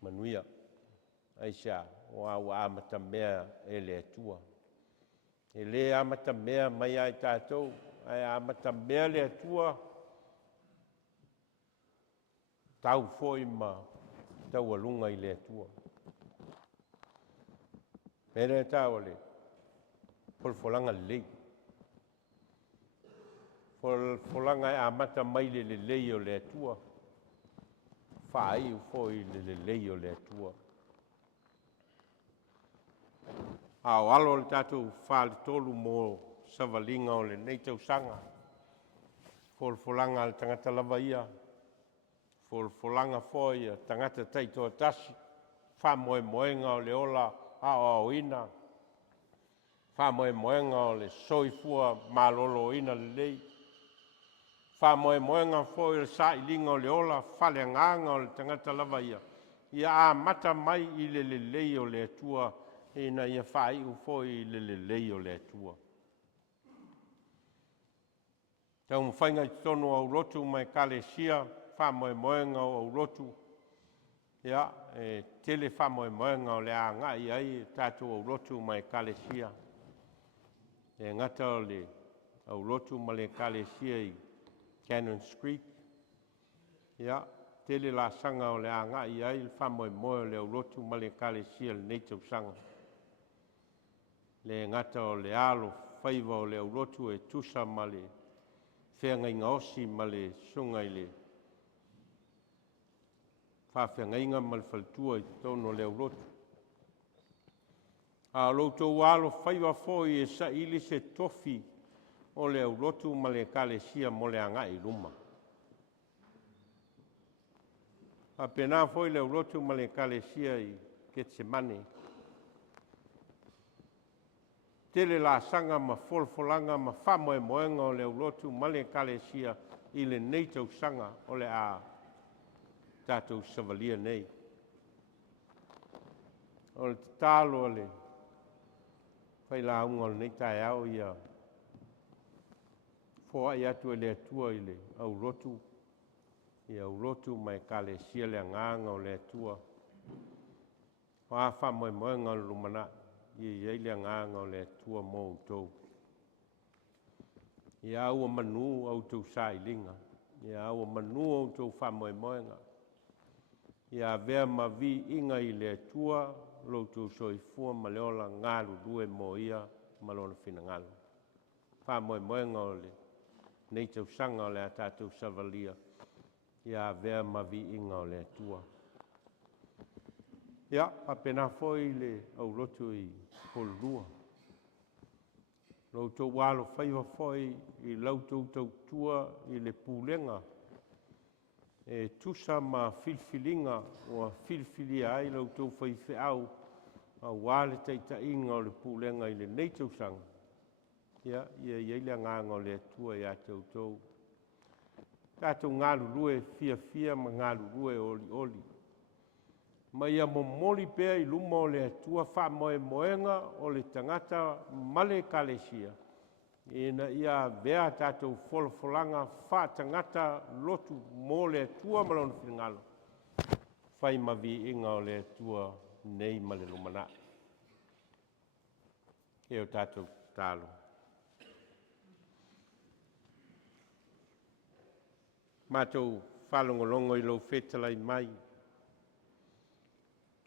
Manuia. Aisha, o au amata mea e le atua. E le amata mea mai ai tātou, ai amata mea le atua, tau foi ma tau alunga i le atua. Pere tau le, folfolanga lei. Folfolanga e amata mai le lei o le atua. Whai u foi le lei o le atua. Ao alo le tātou whāle tolu mō savalinga o le nei tau sanga. folfolanga le tangata lava ia, folfolanga foi tangata taito tasi, wha moe moenga o le ola a o ina, wha moe moenga o le soifua malolo ina le lei, wha moe moenga foi le sa ilinga o le ola, whale nganga o le tangata lava ia, ia a mata mai i le lei o le atua, ina ia whai u foi i le lei o le atua. Tau mwhainga i tonu au rotu mai kale sia, wha moe moenga o au rotu. Ia, tele wha moe moenga o le a ngai ai tātou au rotu mai kale sia. E ngata o le au rotu ma le kale sia i Cannon Street. Ia, tele la sanga o le a ngai ai wha moe moe o le au rotu ma le kale sia le neitau sanga. Le ngata o le alo whaiva o le au rotu e tusa ma le whenga inga osi ma le sunga i le whawhenga inga ma le whaltua i tono le urotu. A loutou alo whaiwa foi e sa ili se tofi o le urotu ma le kalesia mo le anga i luma. A pena foi le urotu ma le kalesia i Getsemane. Tele la sanga ma folfolanga ma whamoe moenga o le urotu ma le kalesia i le neitau sanga o le a tātou savalia nei. O le talo le whai la unga o le neitai au ia fōa i atu e le atua i le au rotu i au rotu mai kalesia le nganga o le atua. Whamoe moenga o le lumana i le nganga o le atua mō utou. I aua manu au tau sa i linga. I aua manu au tau whamoe moenga. Ia vea ma vi inga i le atua, lo tu soifua ma le ola ngalu due mo ia ma lona fina ngalu. Wha moe moenga o le nei tau sanga o le atatu savalia. Ia vea ma vi inga o le atua. Ia, a pena foi le au rotu i polua. Lo tu walo whaiwa foi i lautou tau tua i le pulenga. E tusa ma filfilinga o filfilia ai lau tau whaiwhi au a wale teita inga o le pulenga i le neitau sanga. Ia iele nganga o le atua i a tau. Tātou ngālu rue fia ma ngālu rue oli. Ma ia momoli pēr i luma o le atua wha moenga o le tangata male kalesia. Ina ia vea tātou folfolanga wha tangata lotu mō le atua malona whingalo. Whai mavi inga o le atua nei ma le lumana. E o tātou tālo. Mātou whalongolongo i lau whetalai mai.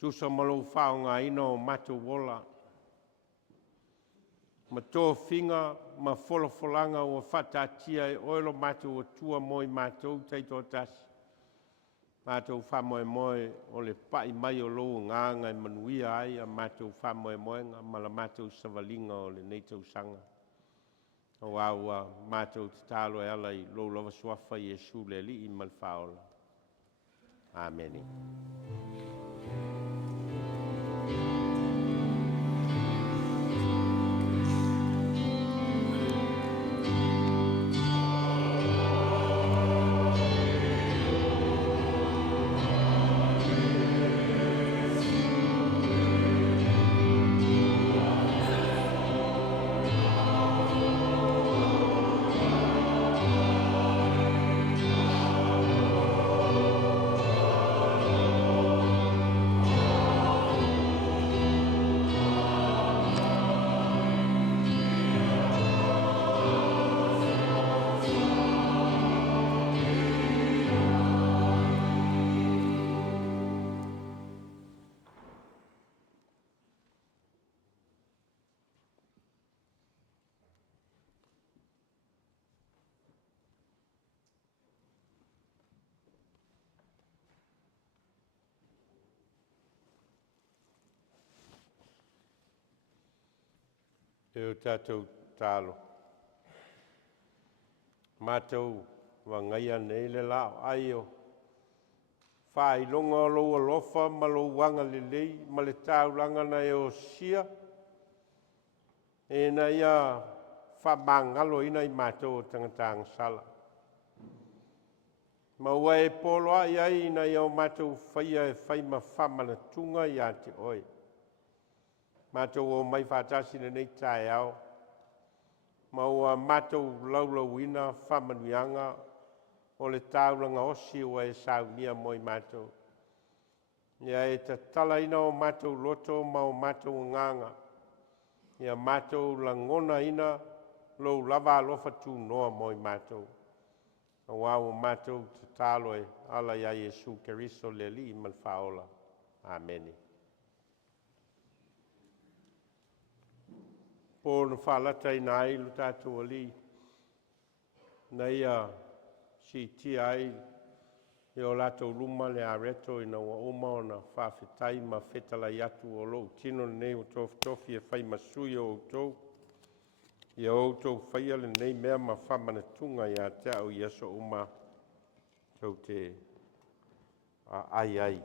Tusa malau whaonga ino o mātou wola. Ma tō whinga, ma wholofolanga o whatatia e oilo mātou o tua moi mātou teito tasi. Mātou whamoe o le pai mai o lou nganga e manuia ai a mātou whamoe moenga ma la mātou savalinga o le neitau sanga. O aua mātou te tālo e ala i lou lava suafa i Jesu le li i malwhaola. Ameni. E o tātou tālo. Mātou wa ngai nei le la ai o fai longa lo lofa ma lo wanga le lei ma le taulanga na e o sia e na ia fa mangalo ina i matou tangatanga sala ma ua e polo ai ai na ia o matou faia e fai ma fama na tunga ia te oi matou o mai fatasi le nei tae au ma ua matou laulauina famanuianga o le taulanga osi ua e saunia mo i matou. Ia e ta talaina o matou loto ma o matou nganga. Ia matou langona ina lou lava alofa tu noa mo i matou. A wau matou te talo e ala ia Yesu Keriso le li man faola. Amene. Po na whalata ina ai lu tātou ali. Na ia si tia ai e o latou luma le areto ina ua uma o na whawhetai ma whetala i atu o lou tino nei o tofi e whai masui o outou. I o outou whaia le nei mea ma whamana tunga i a te au i aso uma tau te ai ai.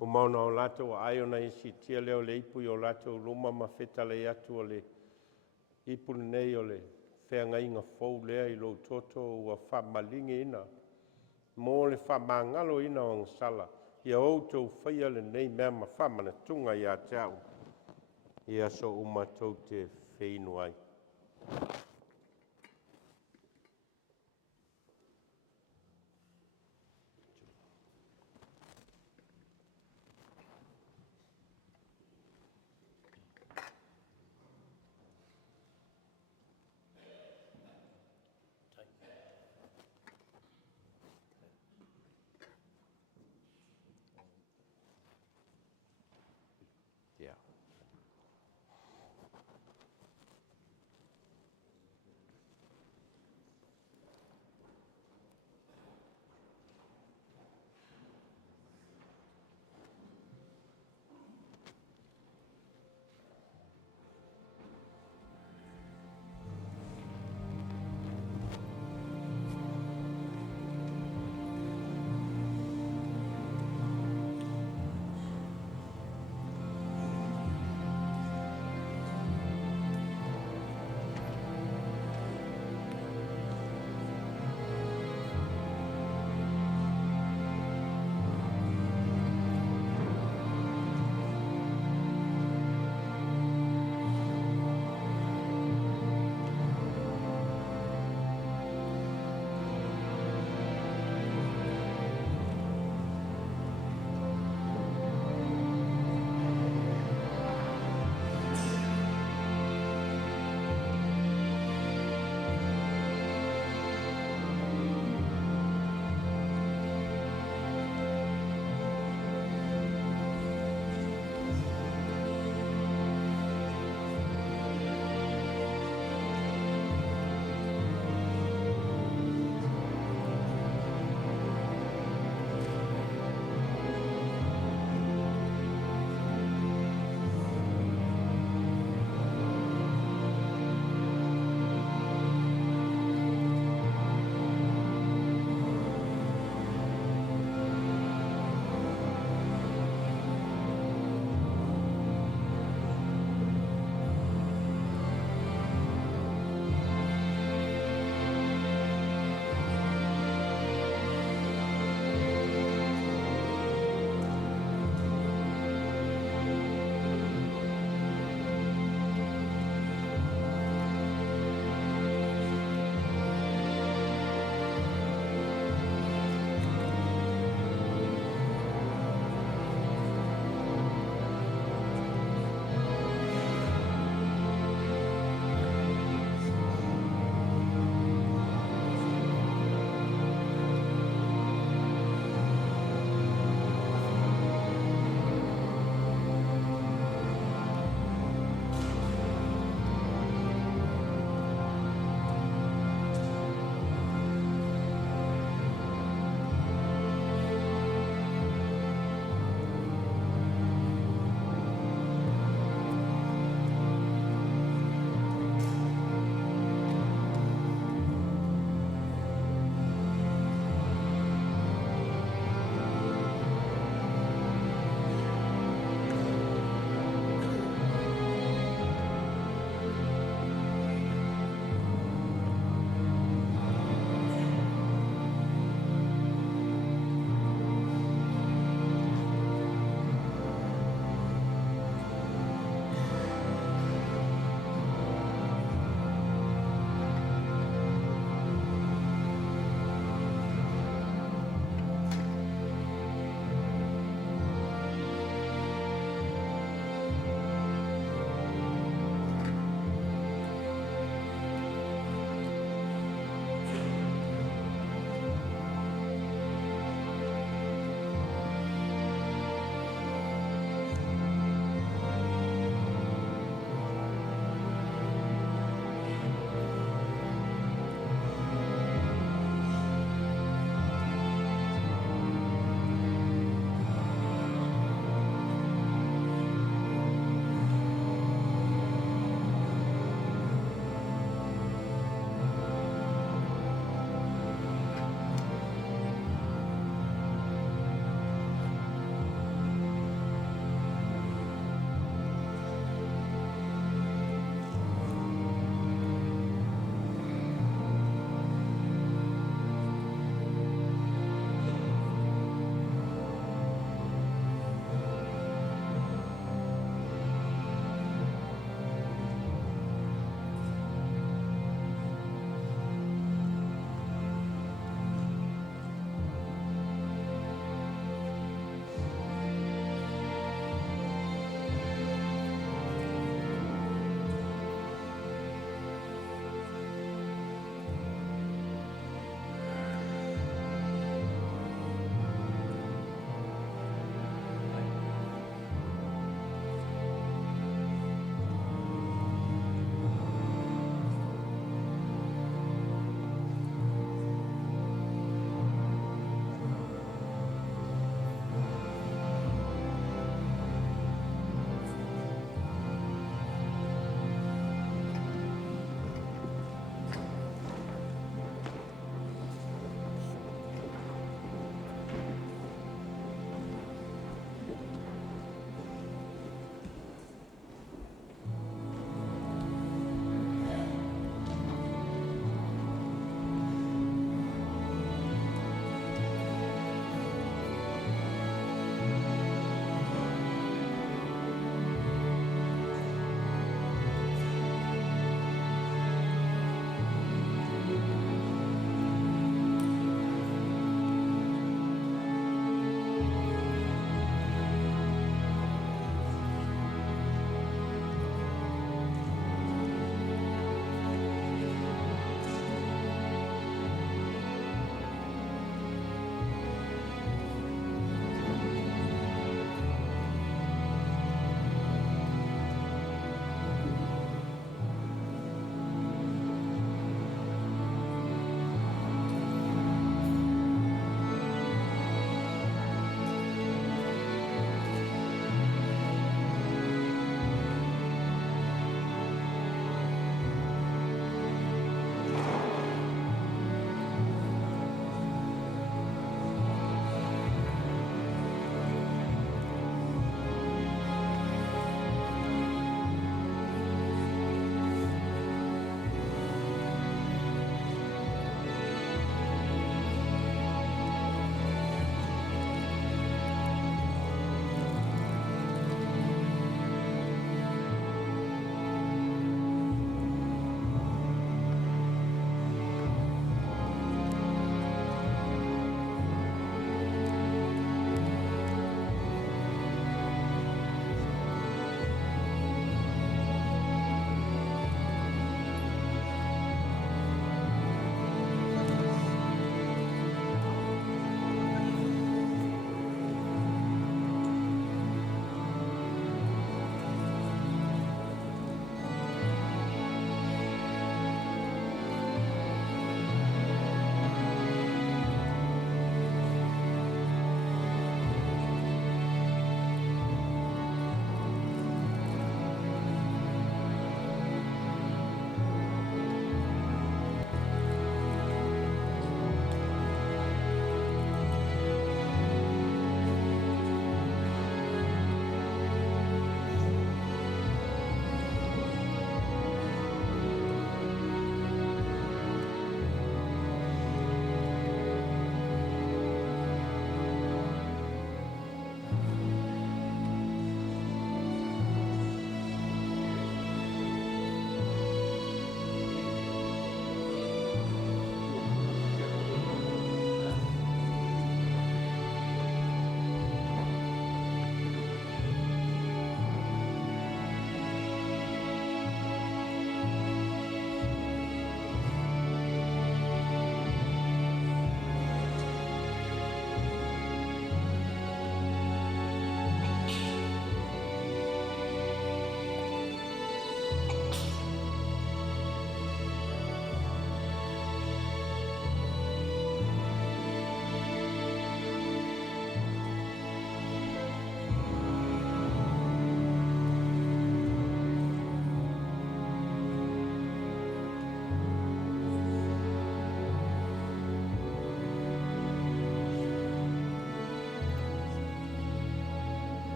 O mauna o latou ai o na isi tia leo le ipu i o latou luma ma whetala i atu o le ipu nei o le whenga inga fau lea i lo toto ua whamalingi ina. Mō le whamangalo ina o sala. Ia outou whaia le nei mea ma whamana tunga i a te au. Ia so umatou te wheinu ai. Yeah.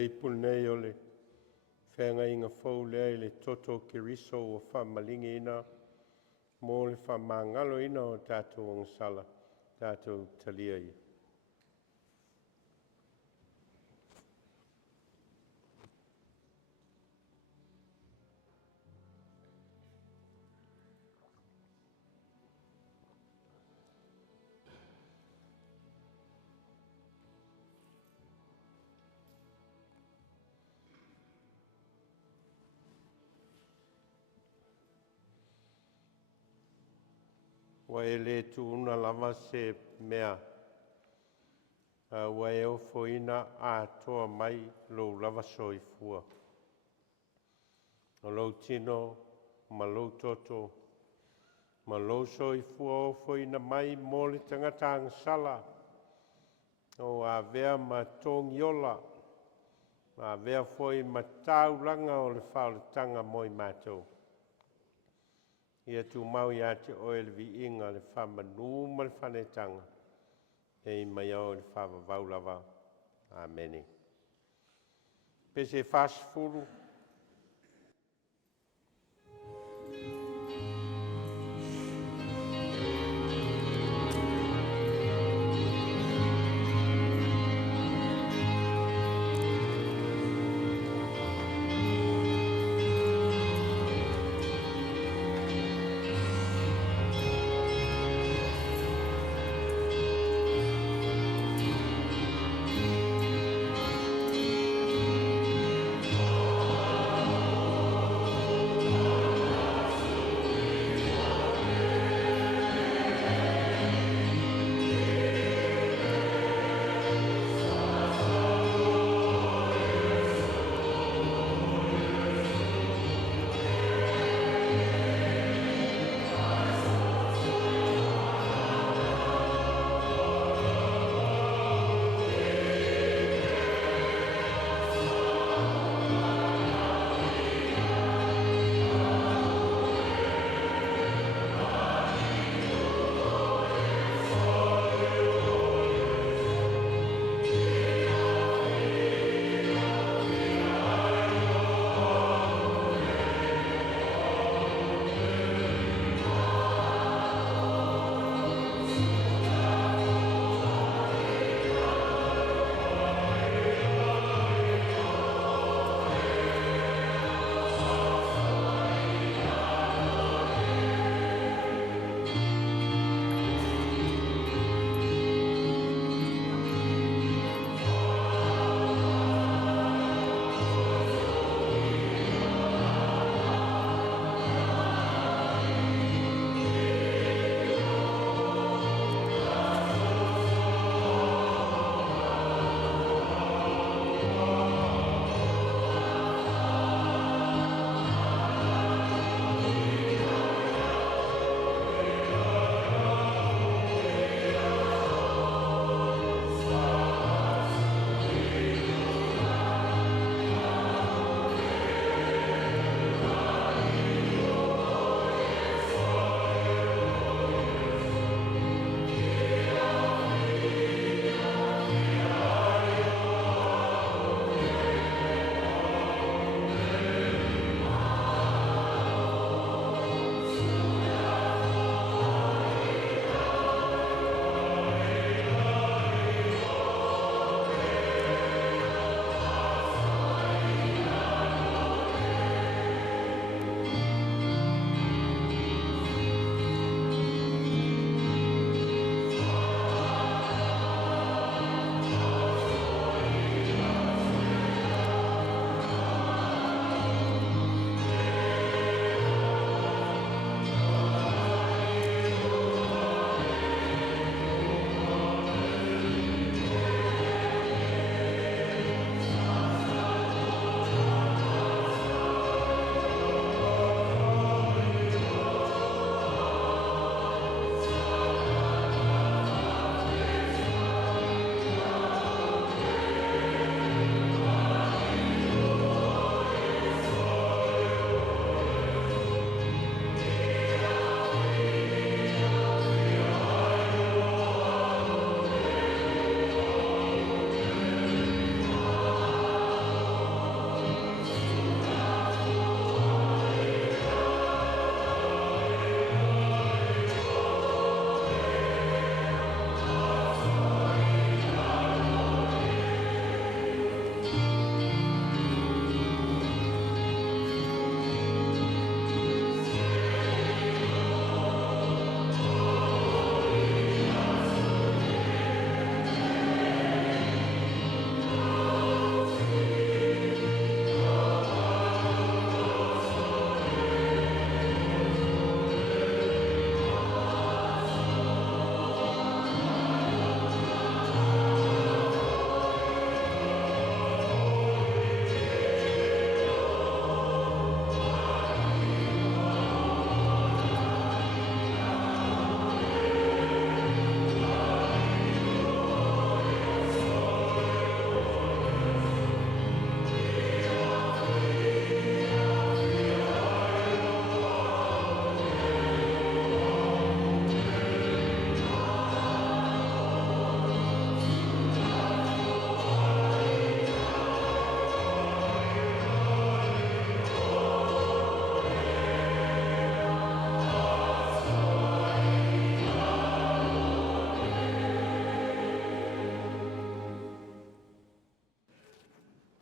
i punei o le whenga inga fau lea i le toto ki riso o whamalingi ina mo le whamangalo ina o tātou angsala, tātou talia ia. Wa e le tu una lava se mea. Wa e o foina a toa mai lo lava soi fua. O lo tino, ma lo toto, ma lo soi fua o foina mai mo le tangata angsala. O a vea ma tongiola, a vea foi ma taulanga o le whaoletanga moi mātou. Ia tu mau ia te oel vi inga le whamanu ma le whanetanga. E mai au le whavavau lava. Ameni. Pese fast furu.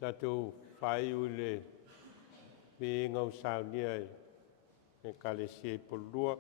Tātou whai ule me ngau saunia e kalesia I polua.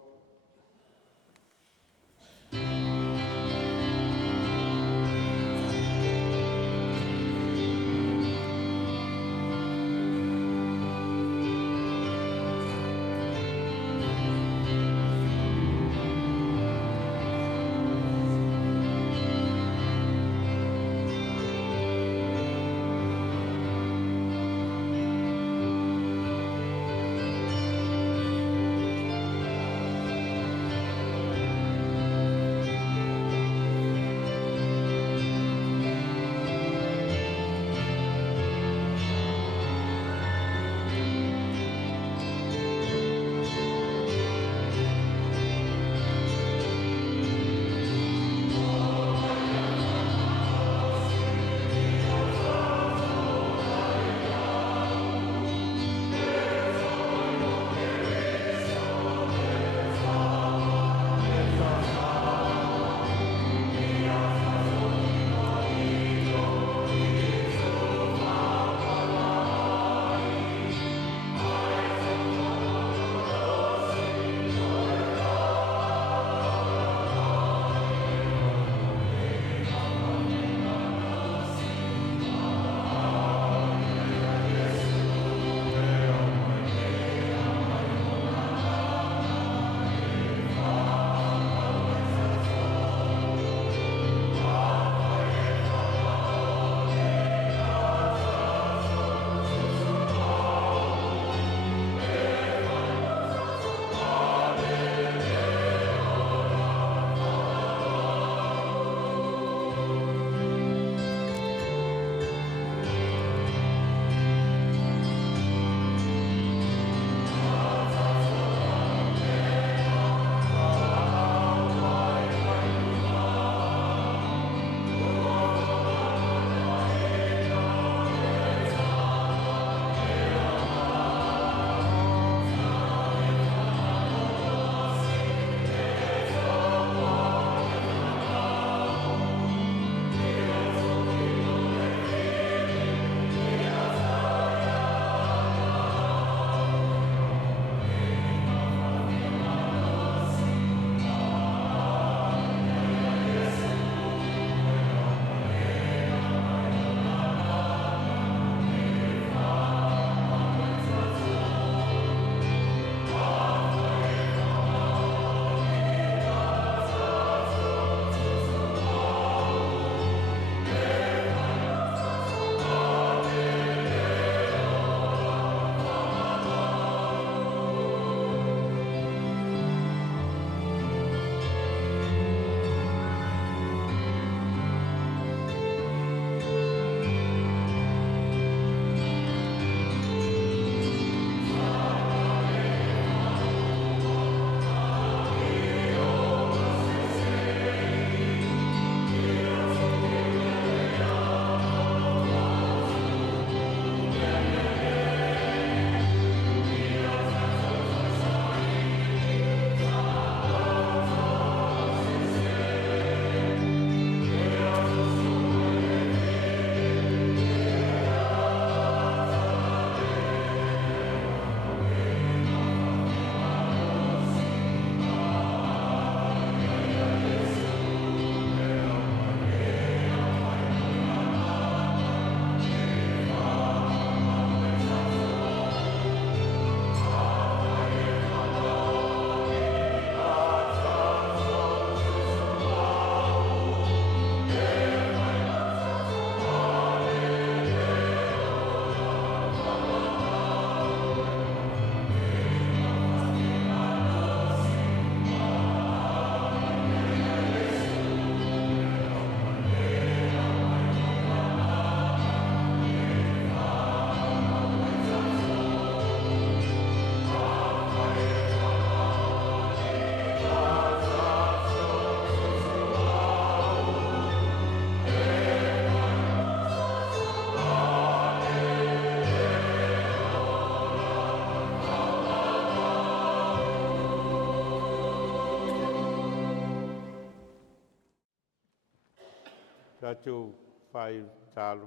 Tātou whai tālu.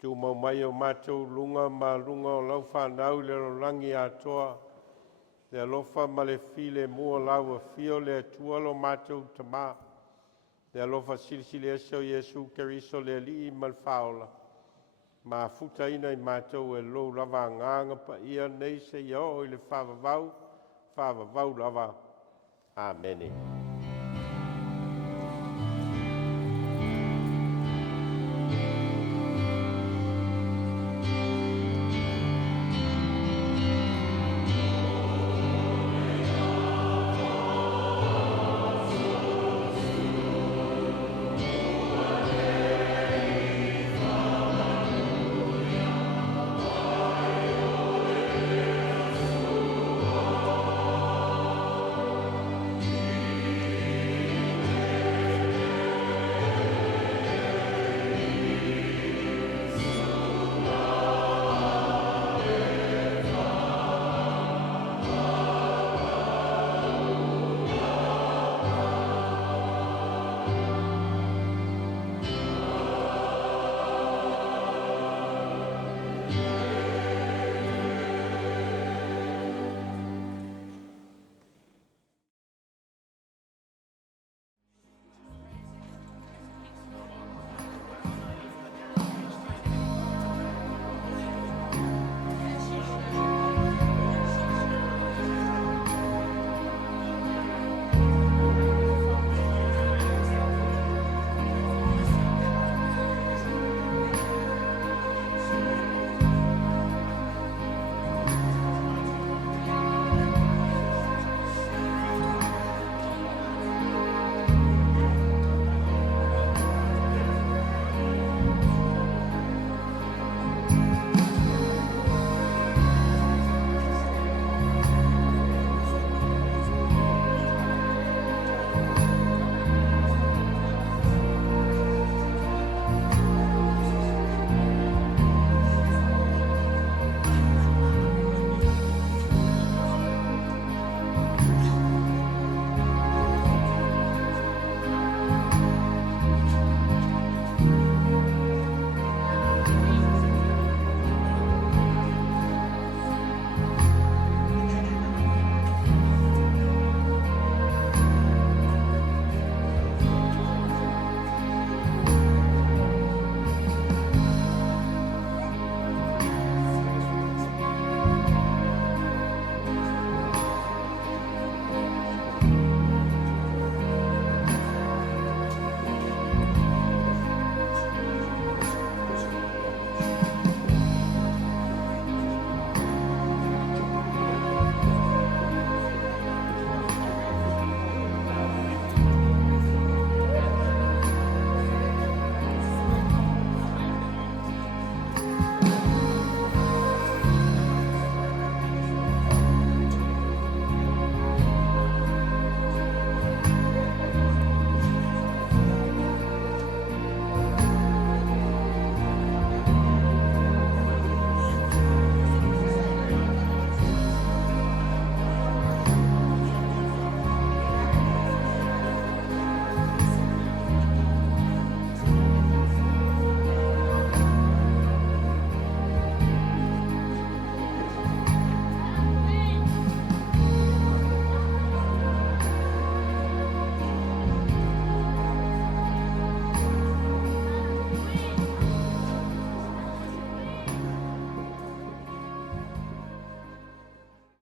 Tu mau mai o mātou lunga ma lunga o lau whanau le rolangi atoa. Le alofa ma le file mua lau a fio le tualo mātou tamā. Le alofa silisili esau Iesu Keriso le li mal faola. Ma futa ina I mātou e lou lava nganga pa ia nei se iao I le whavavau lava. Amen.